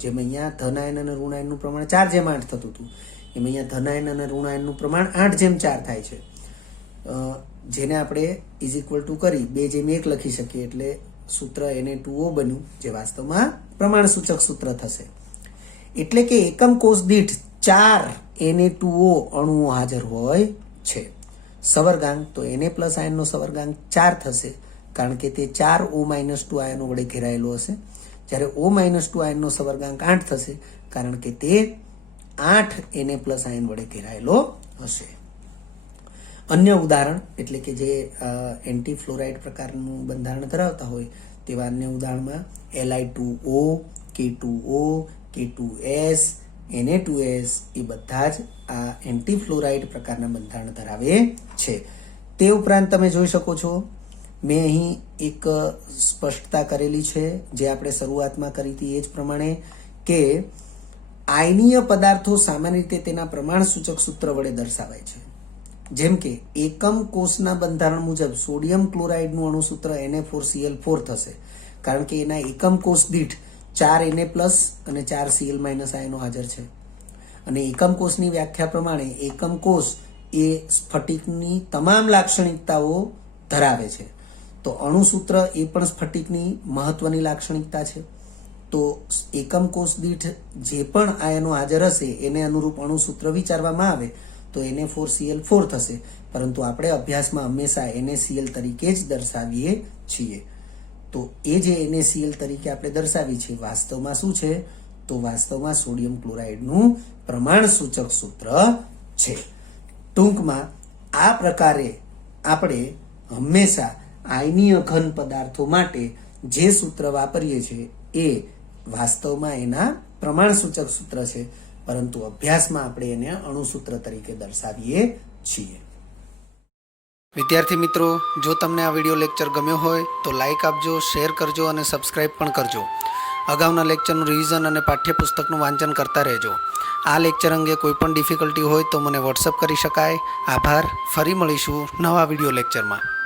જેમ અહીંયા ધન આયન અને ઋણ આયનનું પ્રમાણ 4/8 થતું હતું, એમ અહીંયા ધન આયન અને ઋણ આયનનું પ્રમાણ 8/4 થાય છે, જેને આપણે = કરી 2/1 લખી શકીએ. એટલે સૂત્ર Na2O બન્યું, જે વાસ્તવમાં પ્રમાણ સૂચક સૂત્ર થશે. એટલે કે એકમ કોષ દીઠ 4 Na2O અણુઓ હાજર હોય છે. સવર્ગાંક તો Na+ આયનનો સવર્ગાંક 4 થશે, કારણ કે તે 4 O-2 આયનો વડે ઘેરાયેલો હશે, જ્યારે O-2 આયનનો સવર્ગાંક 8 થશે, કારણ કે તે 8 Na+ આયન વડે ઘેરાયેલો હશે. અન્ય ઉદાહરણ એટલે કે જે એન્ટી ફ્લોરાઇડ પ્રકારનું બંધારણ ધરાવતા હોય તેવા અન્ય ઉદાહરણમાં Li2O, K2O, K2S, Na2S એ બધા જ આ એન્ટી ફ્લોરાઇડ પ્રકારના બંધારણ ધરાવે છે. તે ઉપરાંત તમે જોઈ શકો છો મેં અહીં એક સ્પષ્ટતા કરેલી છે, જે આપણે શરૂઆતમાં કરી હતી એ જ પ્રમાણે, કે આયનીય પદાર્થો સામાન્ય રીતે તેના પ્રમાણ સૂચક સૂત્ર વડે દર્શાવાય છે. જેમ કે એકમ કોષના બંધારણ મુજબ સોડિયમ ક્લોરાઇડનું અણુ સૂત્ર Na4Cl4 થશે, કારણ કે એના એકમ કોષ દીઠ 4 Na+ અને 4 Cl- આયનો હાજર છે. અને એકમ કોષની વ્યાખ્યા પ્રમાણે એકમ કોષ એ સ્ફટિકની તમામ લાક્ષણિકતાઓ ધરાવે છે. તો અણુ સૂત્ર એ પણ સ્ફટિકની મહત્વની લાક્ષણિકતા છે. તો એકમ કોષ દીઠ જે પણ આયનો હાજર હશે એને અનુરૂપ અણુ સૂત્ર વિચારવામાં આવે તો Na4Cl4 થશે, પરંતુ આપણે અભ્યાસમાં હંમેશા NaCl તરીકે જ દર્શાવીએ છીએ. તો એ જે NaCl તરીકે આપણે દર્શાવી છે વાસ્તવમાં શું છે? તો વાસ્તવમાં સોડિયમ ક્લોરાઇડનું પ્રમાણ સૂચક સૂત્ર છે. ટૂંકમાં આ પ્રકારે આપણે હંમેશા આયનીય ઘન પદાર્થો માટે જે સૂત્ર વાપરીએ છીએ એ વાસ્તવમાં એના પ્રમાણ સૂચક સૂત્ર છે, પરંતુ અભ્યાસમાં આપણે એને અણુસૂત્ર તરીકે દર્શાવીએ છીએ. વિદ્યાર્થી મિત્રો, જો તમને આ વિડીયો લેક્ચર ગમ્યો હોય તો લાઇક આપજો, શેર કરજો અને સબસ્ક્રાઇબ પણ કરજો. અગાઉના લેક્ચરનું રિવિઝન અને પાઠ્યપુસ્તકનું વાંચન કરતા રહેજો. આ લેક્ચર અંગે કોઈ પણ ડિફિકલ્ટી હોય તો મને વોટ્સઅપ કરી શકાય. આભાર. ફરી મળીશું નવા વિડીયો લેક્ચરમાં.